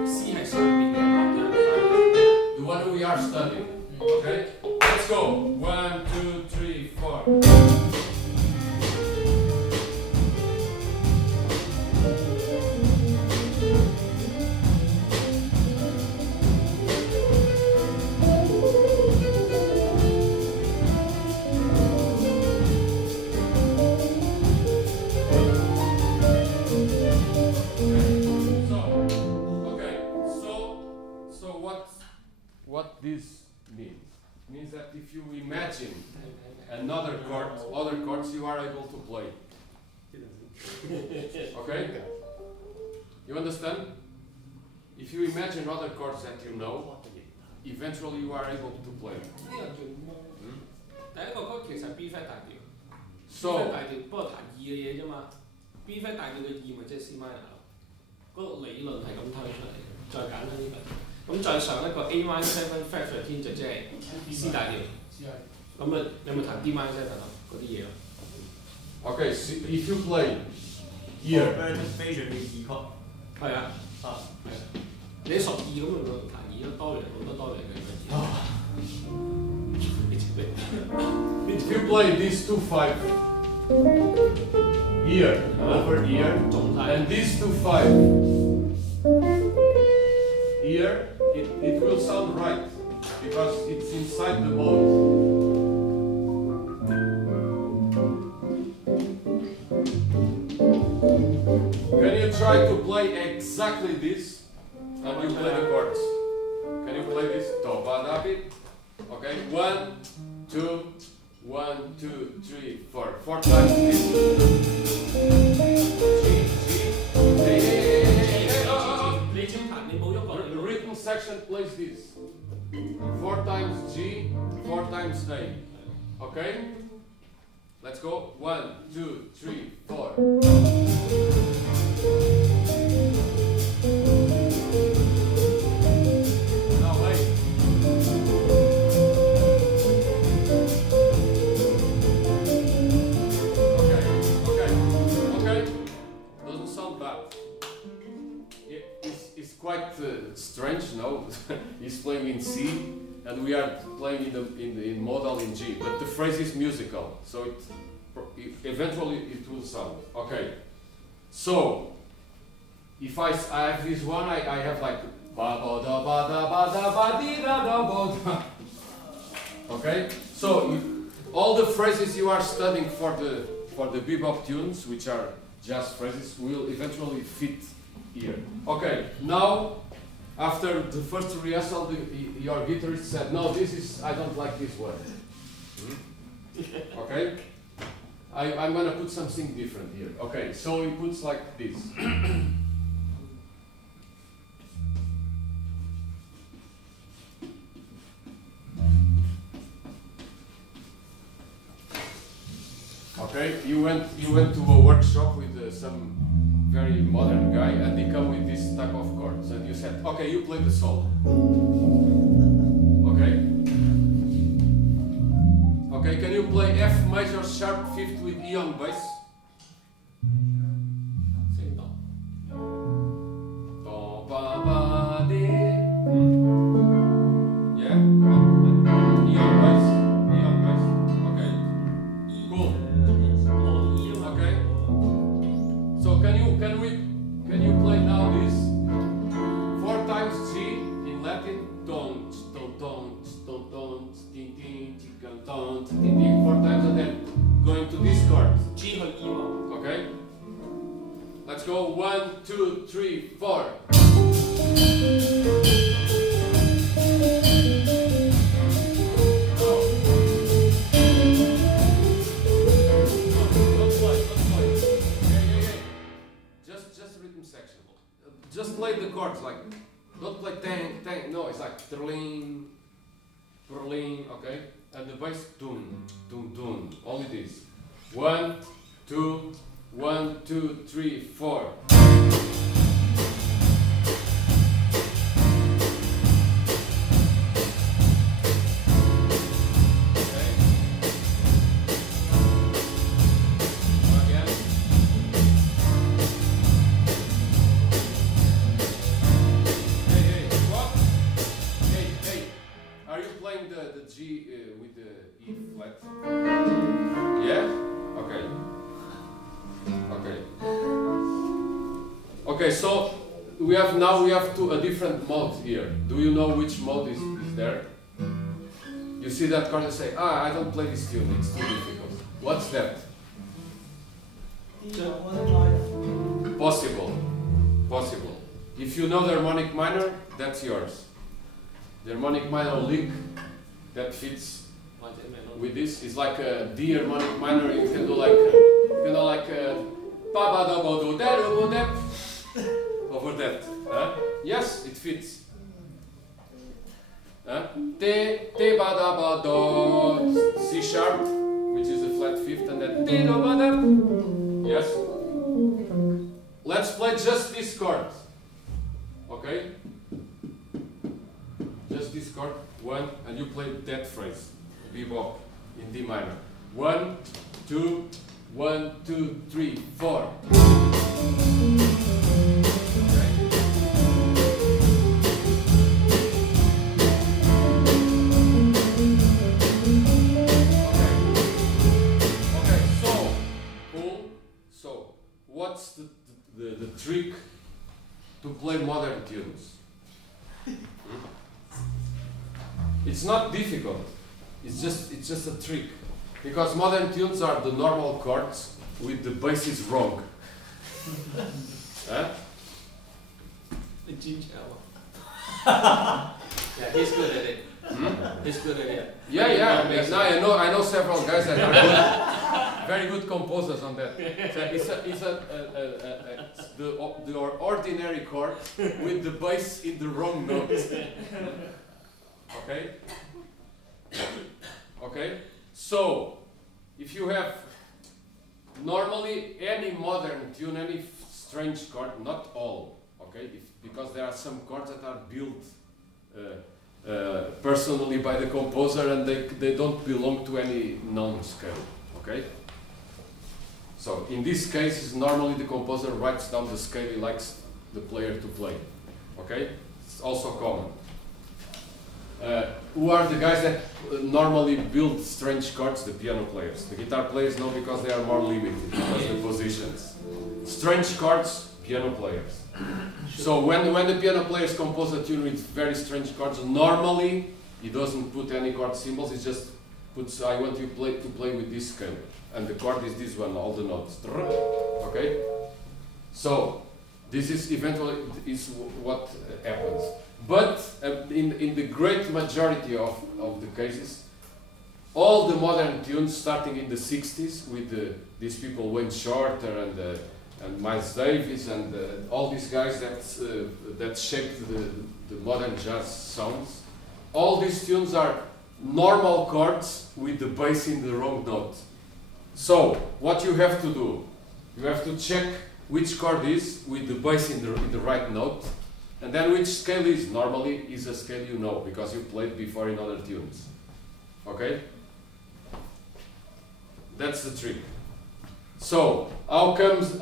C has started the one we are studying. Okay. Let's go. 1, 2, 3, 4. What this means that if you imagine another chord, other chords, you are able to play. Okay? You understand? If you imagine other chords that you know, eventually you are able to play. 第一個歌其實 B flat 大調 So ，B flat 大調不過彈二嘅嘢啫嘛。B flat 大調嘅二咪即係 C minor 咯。嗰個理論係咁推出嚟嘅，再簡單啲講。咁再上一個 A minor seven flat 13就即係 C 大調。咁啊，有冇彈 D minor seven 啊？嗰啲嘢咯。Okay, so if you play here， 非常嘅二曲。係啊，係啊。你12咁咪彈2咯，多元好多多元嘅嘢。If you play these 2/5 here, over here, and these 2/5 here, it will sound right because it's inside the mode. Can you try to play exactly this? And you play the chords. Can you play this? Do, ba, da, bi. Okay, 1, 2, 1, 2, 3, 4. 4 times this. The rhythm section plays this. 4 times G, 4 times A. Okay? Let's go. 1, 2, 3, 4. Quite strange, no? He's playing in C, and we are playing in modal in G. But the phrase is musical, so eventually it will sound okay. So if I have this one, I have like ba ba da ba da ba da ba di da da ba da. Okay. So all the phrases you are studying for the bebop tunes, which are jazz phrases, will eventually fit here. Okay, now after the first rehearsal, your guitarist said, "No, I don't like this one." Okay, I'm gonna put something different here. Okay, so he puts like this. Okay, you went to a workshop with some very modern guy, and he come with this type of chords, and you said, "Okay, you play the solo." Okay. Okay, can you play F major sharp fifth with E on bass? Sing do. Do ba ba de. Yeah. E on bass. E on bass. Okay. Cool. Okay. So can you play now this 4 times G in Latin? Don, don, don, don, don, din, din, chicken, don, din, din, 4 times, and then going to this chord. G 去 E 喎。 Okay. Let's go. 1, 2, 3, 4. Just play the chords, like, don't play tang, tang, no, it's like trling, trling, okay? And the bass, dun, dun, dun, only this. 1, 2, 1, 2, 3, 4. The G with the E flat. Yeah? Okay. Okay. Okay, so we have a different mode here. Do you know which mode is there? You see that chord and say, I don't play this tune, it's too difficult. What's that? Possible. Possible. If you know the harmonic minor, that's yours. The harmonic minor lick that fits with this is like a D harmonic minor. You can do like ba ba da ba do da do da over that. Yes, it fits. Te te ba da ba do. C sharp, which is a flat fifth, and then yes. Let's play just this chord. Okay? Just this chord, 1, and you play that phrase, bebop in D minor. 1, 2, 1, 2, 3, 4. What's the trick to play modern tunes? It's not difficult. It's just a trick, because modern tunes are the normal chords with the basses wrong. Huh? The ginger one. Yeah, he's good at it. He's good at it. Yeah. No, I know several guys that are good, very good composers on that. So it's the ordinary chord with the bass in the wrong note. Okay. Okay. So if you have normally any modern tune, any strange chord, not all. Okay, because there are some chords that are built personally by the composer, and they don't belong to any known scale. Okay? So in this case, normally the composer writes down the scale he likes the player to play. Okay? It's also common. Who are the guys that normally build strange chords? The piano players. The guitar players know, because they are more limited because the positions. Strange chords, piano players. So when the piano players compose a tune with very strange chords, normally he doesn't put any chord symbols. He just puts, I want you to play with this scale, and the chord is this one, all the notes. Okay. So this is eventually is what happens. But in the great majority of the cases, all the modern tunes, starting in the 60s with these people, Wayne Shorter and Miles Davis and all these guys that shaped the modern jazz sounds, all these tunes are normal chords with the bass in the wrong note. So what you have to do, you have to check which chord is with the bass in the right note, and then which scale is. Normally is a scale you know, because you played before in other tunes. Okay? That's the trick. So how comes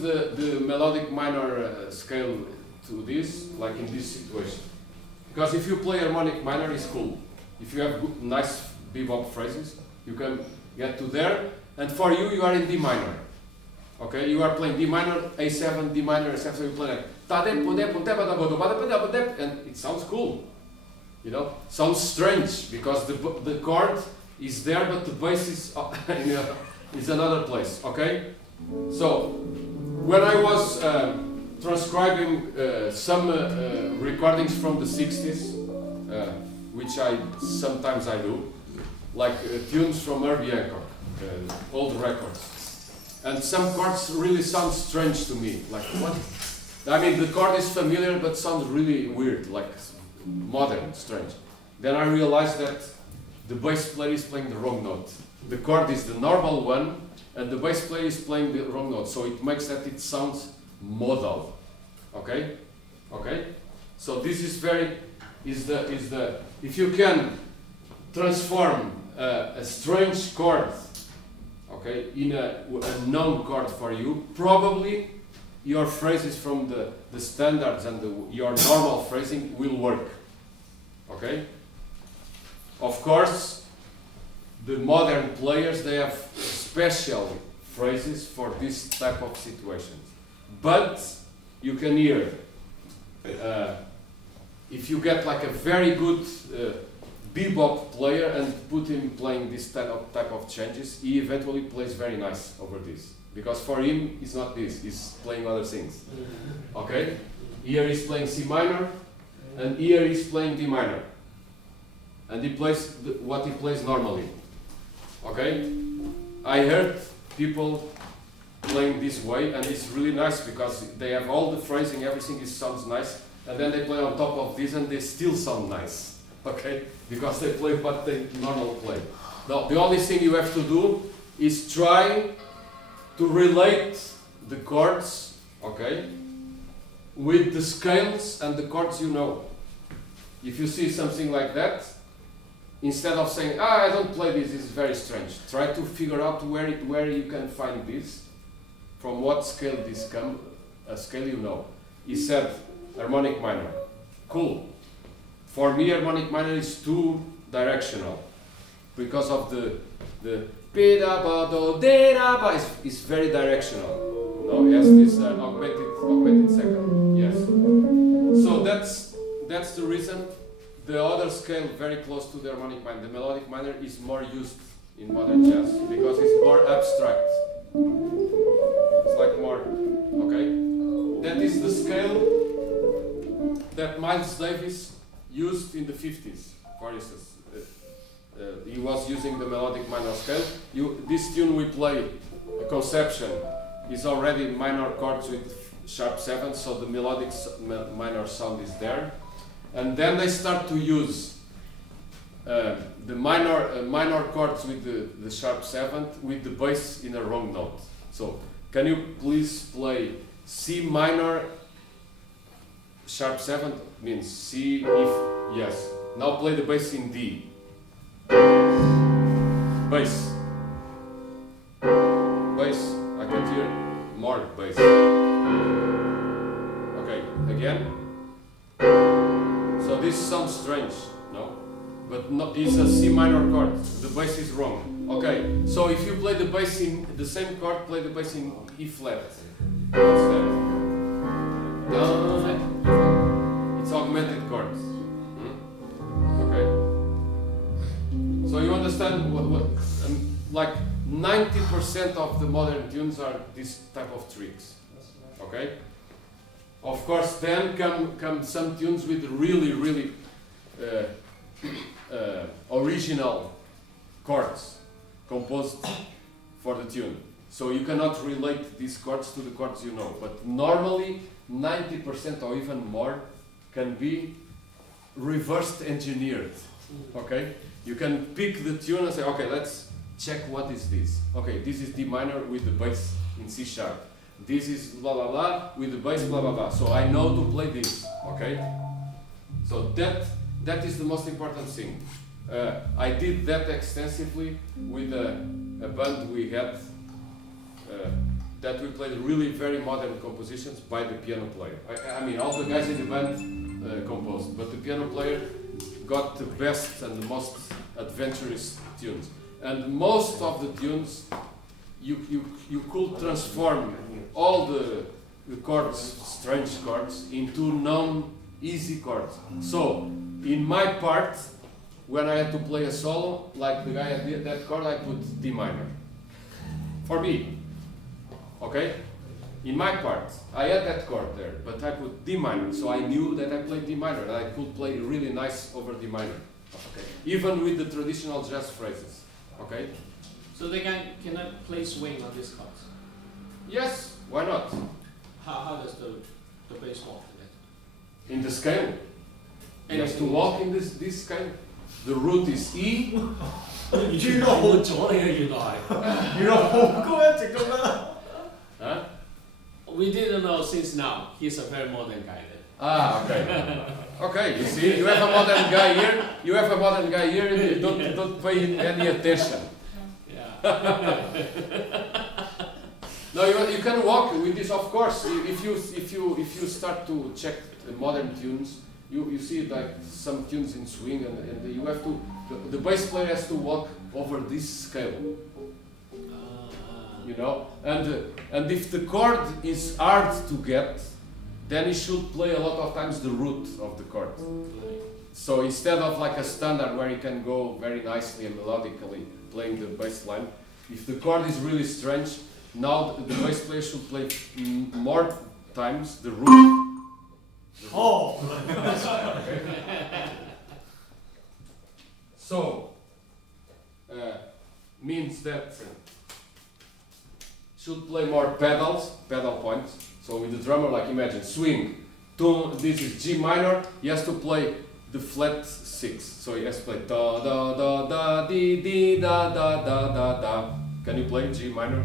the melodic minor scale to this, like in this situation? Because if you play harmonic minor, it's cool. If you have good, nice bebop phrases, you can get to there, and for you, you are in D minor. Okay, you are playing D minor, A7, D minor, A7, so you play like, and it sounds cool. You know, sounds strange because the chord is there, but the bass is another place. Okay, so when I was transcribing some recordings from the 60s, which sometimes I do, like tunes from Herbie Hancock, old records. And some chords really sound strange to me. Like, what? I mean, the chord is familiar, but sounds really weird, like modern, strange. Then I realized that the bass player is playing the wrong note. The chord is the normal one, and the bass player is playing the wrong note. So it makes that it sounds modal. Okay? Okay? So this is if you can transform a strange chord, okay, in a known chord for you, probably your phrases from the standards and your normal phrasing will work. Okay? Of course, the modern players, they have special phrases for this type of situations. But you can hear, if you get like a very good bebop player and put him playing this type of changes, he eventually plays very nice over this. Because for him, it's not this, he's playing other things. Okay? Here he's playing C minor, and here he's playing D minor. And he plays what he plays normally. Okay? I heard people playing this way, and it's really nice because they have all the phrasing, everything sounds nice, and then they play on top of this and they still sound nice. Okay? Because they play what they normally play. No, the only thing you have to do is try to relate the chords, okay, with the scales and the chords you know. If you see something like that, instead of saying, I don't play this, it's very strange, try to figure out where you can find this, from what scale this comes, a scale you know. He said harmonic minor. Cool. For me, harmonic minor is too directional because of the P da ba do de da ba is very directional. No, yes, this augmented second. Yes. So that's the reason. The other scale very close to the harmonic minor. The melodic minor is more used in modern jazz because it's more abstract. It's like more, okay? That is the scale that Miles Davis used in the 50s, for instance. He was using the melodic minor scale. This tune we play, Conception, is already minor chords with sharp 7, so the melodic minor sound is there. And then they start to use the minor chords with the sharp 7th with the bass in a wrong note. So, can you please play C minor sharp 7th means C if yes. Now play the bass in D. Bass. Bass. I can hear more bass. Okay, again. So this sounds strange, no? But no, it's a C minor chord. The bass is wrong. Okay, so if you play the bass in the same chord, play the bass in E flat. What's that? It's augmented chords. Okay. So you understand what like 90% of the modern tunes are this type of tricks. Okay. Of course, then come some tunes with really original chords composed for the tune. So you cannot relate these chords to the chords you know. But normally, 90% or even more can be reversed engineered. Okay? You can pick the tune and say, okay, let's check what is this. Okay, this is D minor with the bass in C sharp. This is blah blah blah with the bass blah blah blah. So I know to play this. Okay? So that is the most important thing. I did that extensively with a band we had that we played really very modern compositions by the piano player. I mean, all the guys in the band composed, but the piano player got the best and the most adventurous tunes. And most of the tunes you could transform all the chords, strange chords, into non-easy chords. So, in my part, when I had to play a solo, like the guy did that chord, I put D minor. For me. Okay? In my part, I had that chord there, but I put D minor, so I knew that I played D minor, and I could play really nice over D minor. Okay? Even with the traditional jazz phrases. Okay? So they cannot play swing on these chords? Yes, why not? How does the bass walk in it? In the scale. He has to walk in this scale. The root is E. 原來好咗你嘅原來，原來好高一直咁樣。Huh? We didn't know since now. He's a very modern guy then. Ah, okay. Okay, you see, you have a modern guy here. You have a modern guy here, and you don't pay any attention. Yeah. No, you can walk with this, of course. If you start to check the modern tunes, you see like some tunes in swing, and you have to. The bass player has to walk over this scale. You know, and if the chord is hard to get, then he should play a lot of times the root of the chord. So instead of like a standard where you can go very nicely and melodically playing the bass line, if the chord is really strange, now the bass player should play more times the root. Oh! So, means that should play more pedal points. So with the drummer, like imagine, swing, tune, this is G minor, he has to play the flat 6. So he has to play da da da da di di da da da da da. Can you play G minor?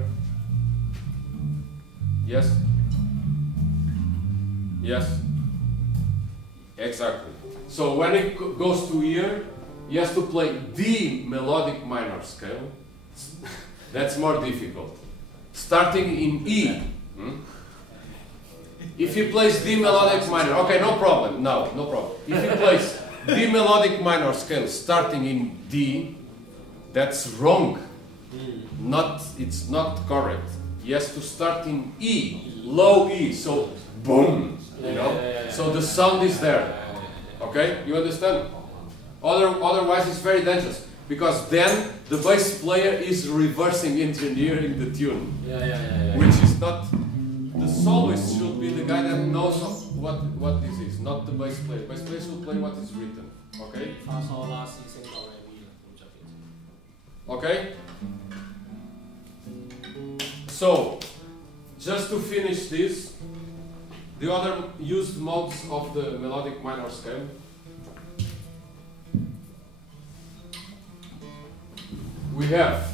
Yes? Yes? Exactly. So when it goes to here, he has to play the melodic minor scale. That's more difficult. Starting in E. If he plays D melodic minor, okay, no problem. No problem. If he plays D melodic minor scale starting in D, that's wrong. It's not correct. He has to start in E, low E, so boom, you know. So the sound is there. Okay, you understand? Otherwise, it's very dangerous because then the bass player is reversing engineering the tune, which is not. The soloist should be the guy that knows what this is, not the bass player. Bass player should play what is written. Okay. Okay. So, just to finish this, the other used modes of the melodic minor scale. We have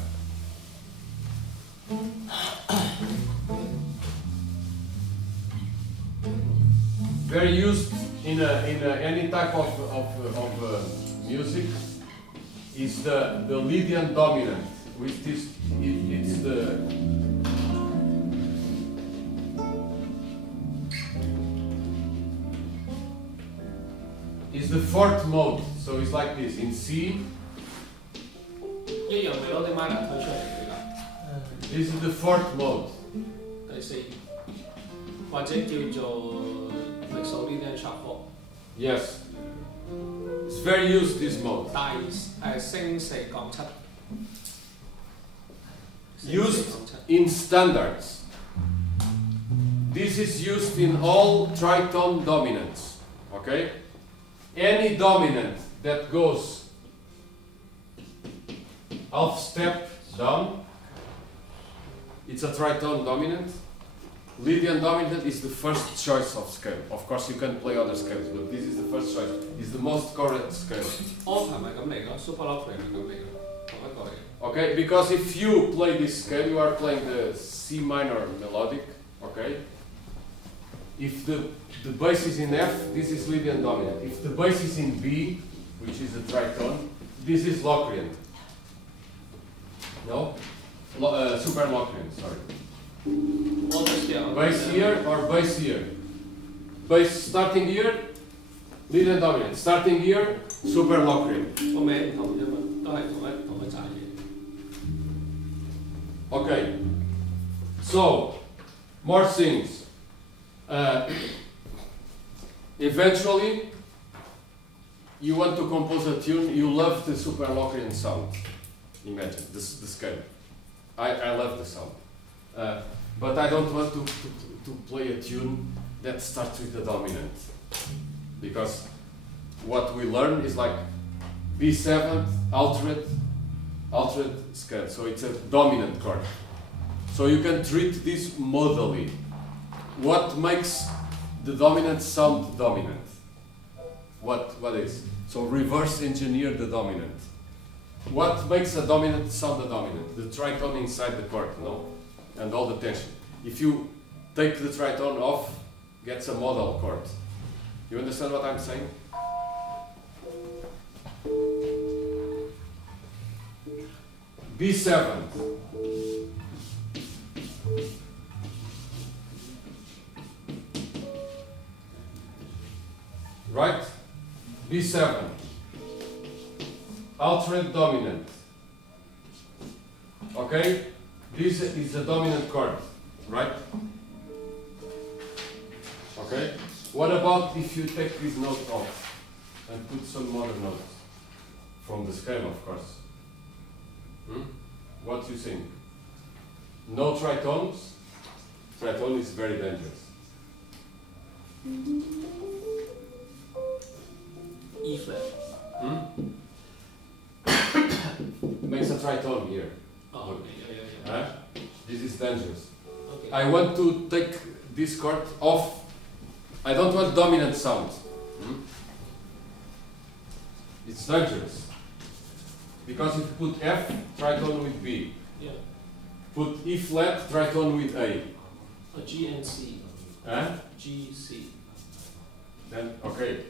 very used in any type of music is the Lydian dominant, which is it's the fourth mode. So it's like this in C. This is the fourth mode. Yes. It's very used, this mode. Used in standards. This is used in all tritone dominants. Okay? Any dominant that goes half step down, it's a tritone dominant. Lydian dominant is the first choice of scale. Of course, you can play other scales, but this is the first choice. It's the most correct scale. Okay, because if you play this scale, you are playing the C minor melodic. Okay. If the bass is in F, this is Lydian dominant. If the bass is in B, which is a tritone, this is Locrian. No? Super Locrian, sorry. Bass here or bass here? Bass starting here, Lydian dominant. Starting here, Super Locrian. Okay. So, more things. Eventually, you want to compose a tune, you love the Super Locrian sound. Imagine, the scale. I love the sound. But I don't want to play a tune that starts with the dominant. Because what we learn is like B7, altered scale. So it's a dominant chord. So you can treat this modally. What makes the dominant sound dominant? What is? So reverse engineer the dominant. What makes a dominant sound a dominant? The tritone inside the chord, no? And all the tension. If you take the tritone off, gets a modal chord. You understand what I'm saying? B7. Right? B7. Altered dominant. Okay? This is a dominant chord, right? Okay? What about if you take this note off and put some other notes from the scale, of course? What do you think? No tritones? Tritone is very dangerous. E flat. Makes a tritone here. Oh, Look. yeah. This is dangerous. Okay. I want to take this chord off. I don't want dominant sound. It's dangerous. Because if you put F, tritone with B. Yeah. Put E flat, tritone with A. A G and C. Huh? G, C. Then, okay.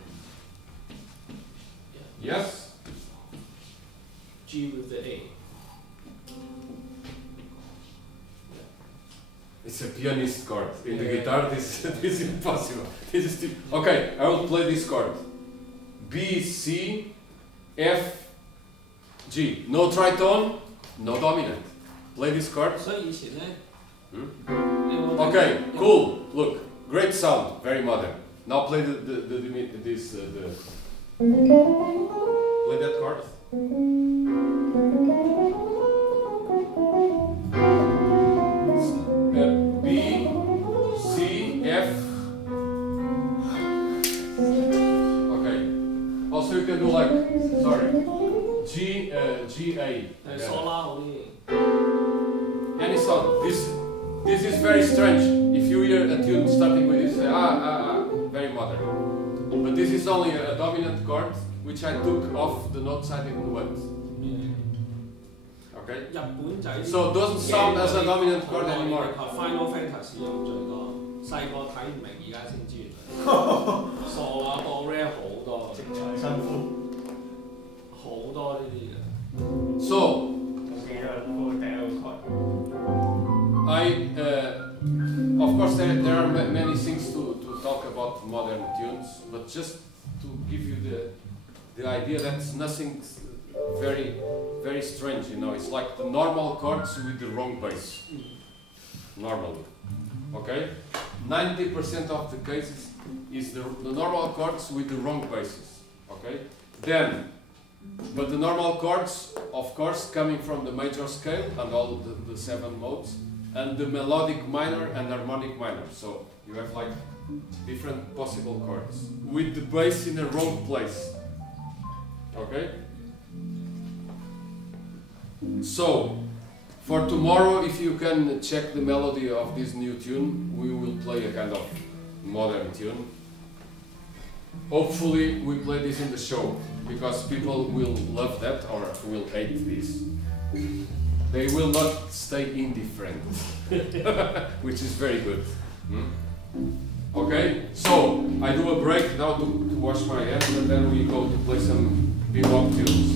Yeah. Yes? G with the A. It's a pianist chord. In the guitar, this is impossible. This is okay, I will play this chord. B, C, F, G. No tritone, no dominant. Play this chord. 所以以前咧， Okay, cool. Look, great sound, very modern. Now play play that chord. B, C, F. Okay. Also, you can do like, sorry, G, G, A. 係嗦啦好啲。 Any song. This is very strange. If you hear a tune starting with this, say very modern. But this is only a dominant chord which I took off the notes I didn't want. Okay. 日本仔 So doesn't sound as a dominant chord anymore. Final Fantasy 有最多，細個睇唔明，而家先知原來。傻啊，個 rare 好多，直腸辛苦。好多呢啲嘅。So 我記得嗰個第一個 chord。 of course there are many things to talk about modern tunes, but just to give you the idea that's nothing very strange, you know. It's like the normal chords with the wrong bass. Normally. Okay? 90% of the cases is the normal chords with the wrong basses. Okay? Then, but the normal chords, of course, coming from the major scale and all the 7 modes, and the melodic minor and harmonic minor. So you have like different possible chords with the bass in the wrong place. Okay? So, for tomorrow, if you can check the melody of this new tune, we will play a kind of modern tune. Hopefully we play this in the show, because people will love that or will hate this. They will not stay indifferent, which is very good. Okay, so I do a break now to wash my hands, and then we go to play some bebop tunes.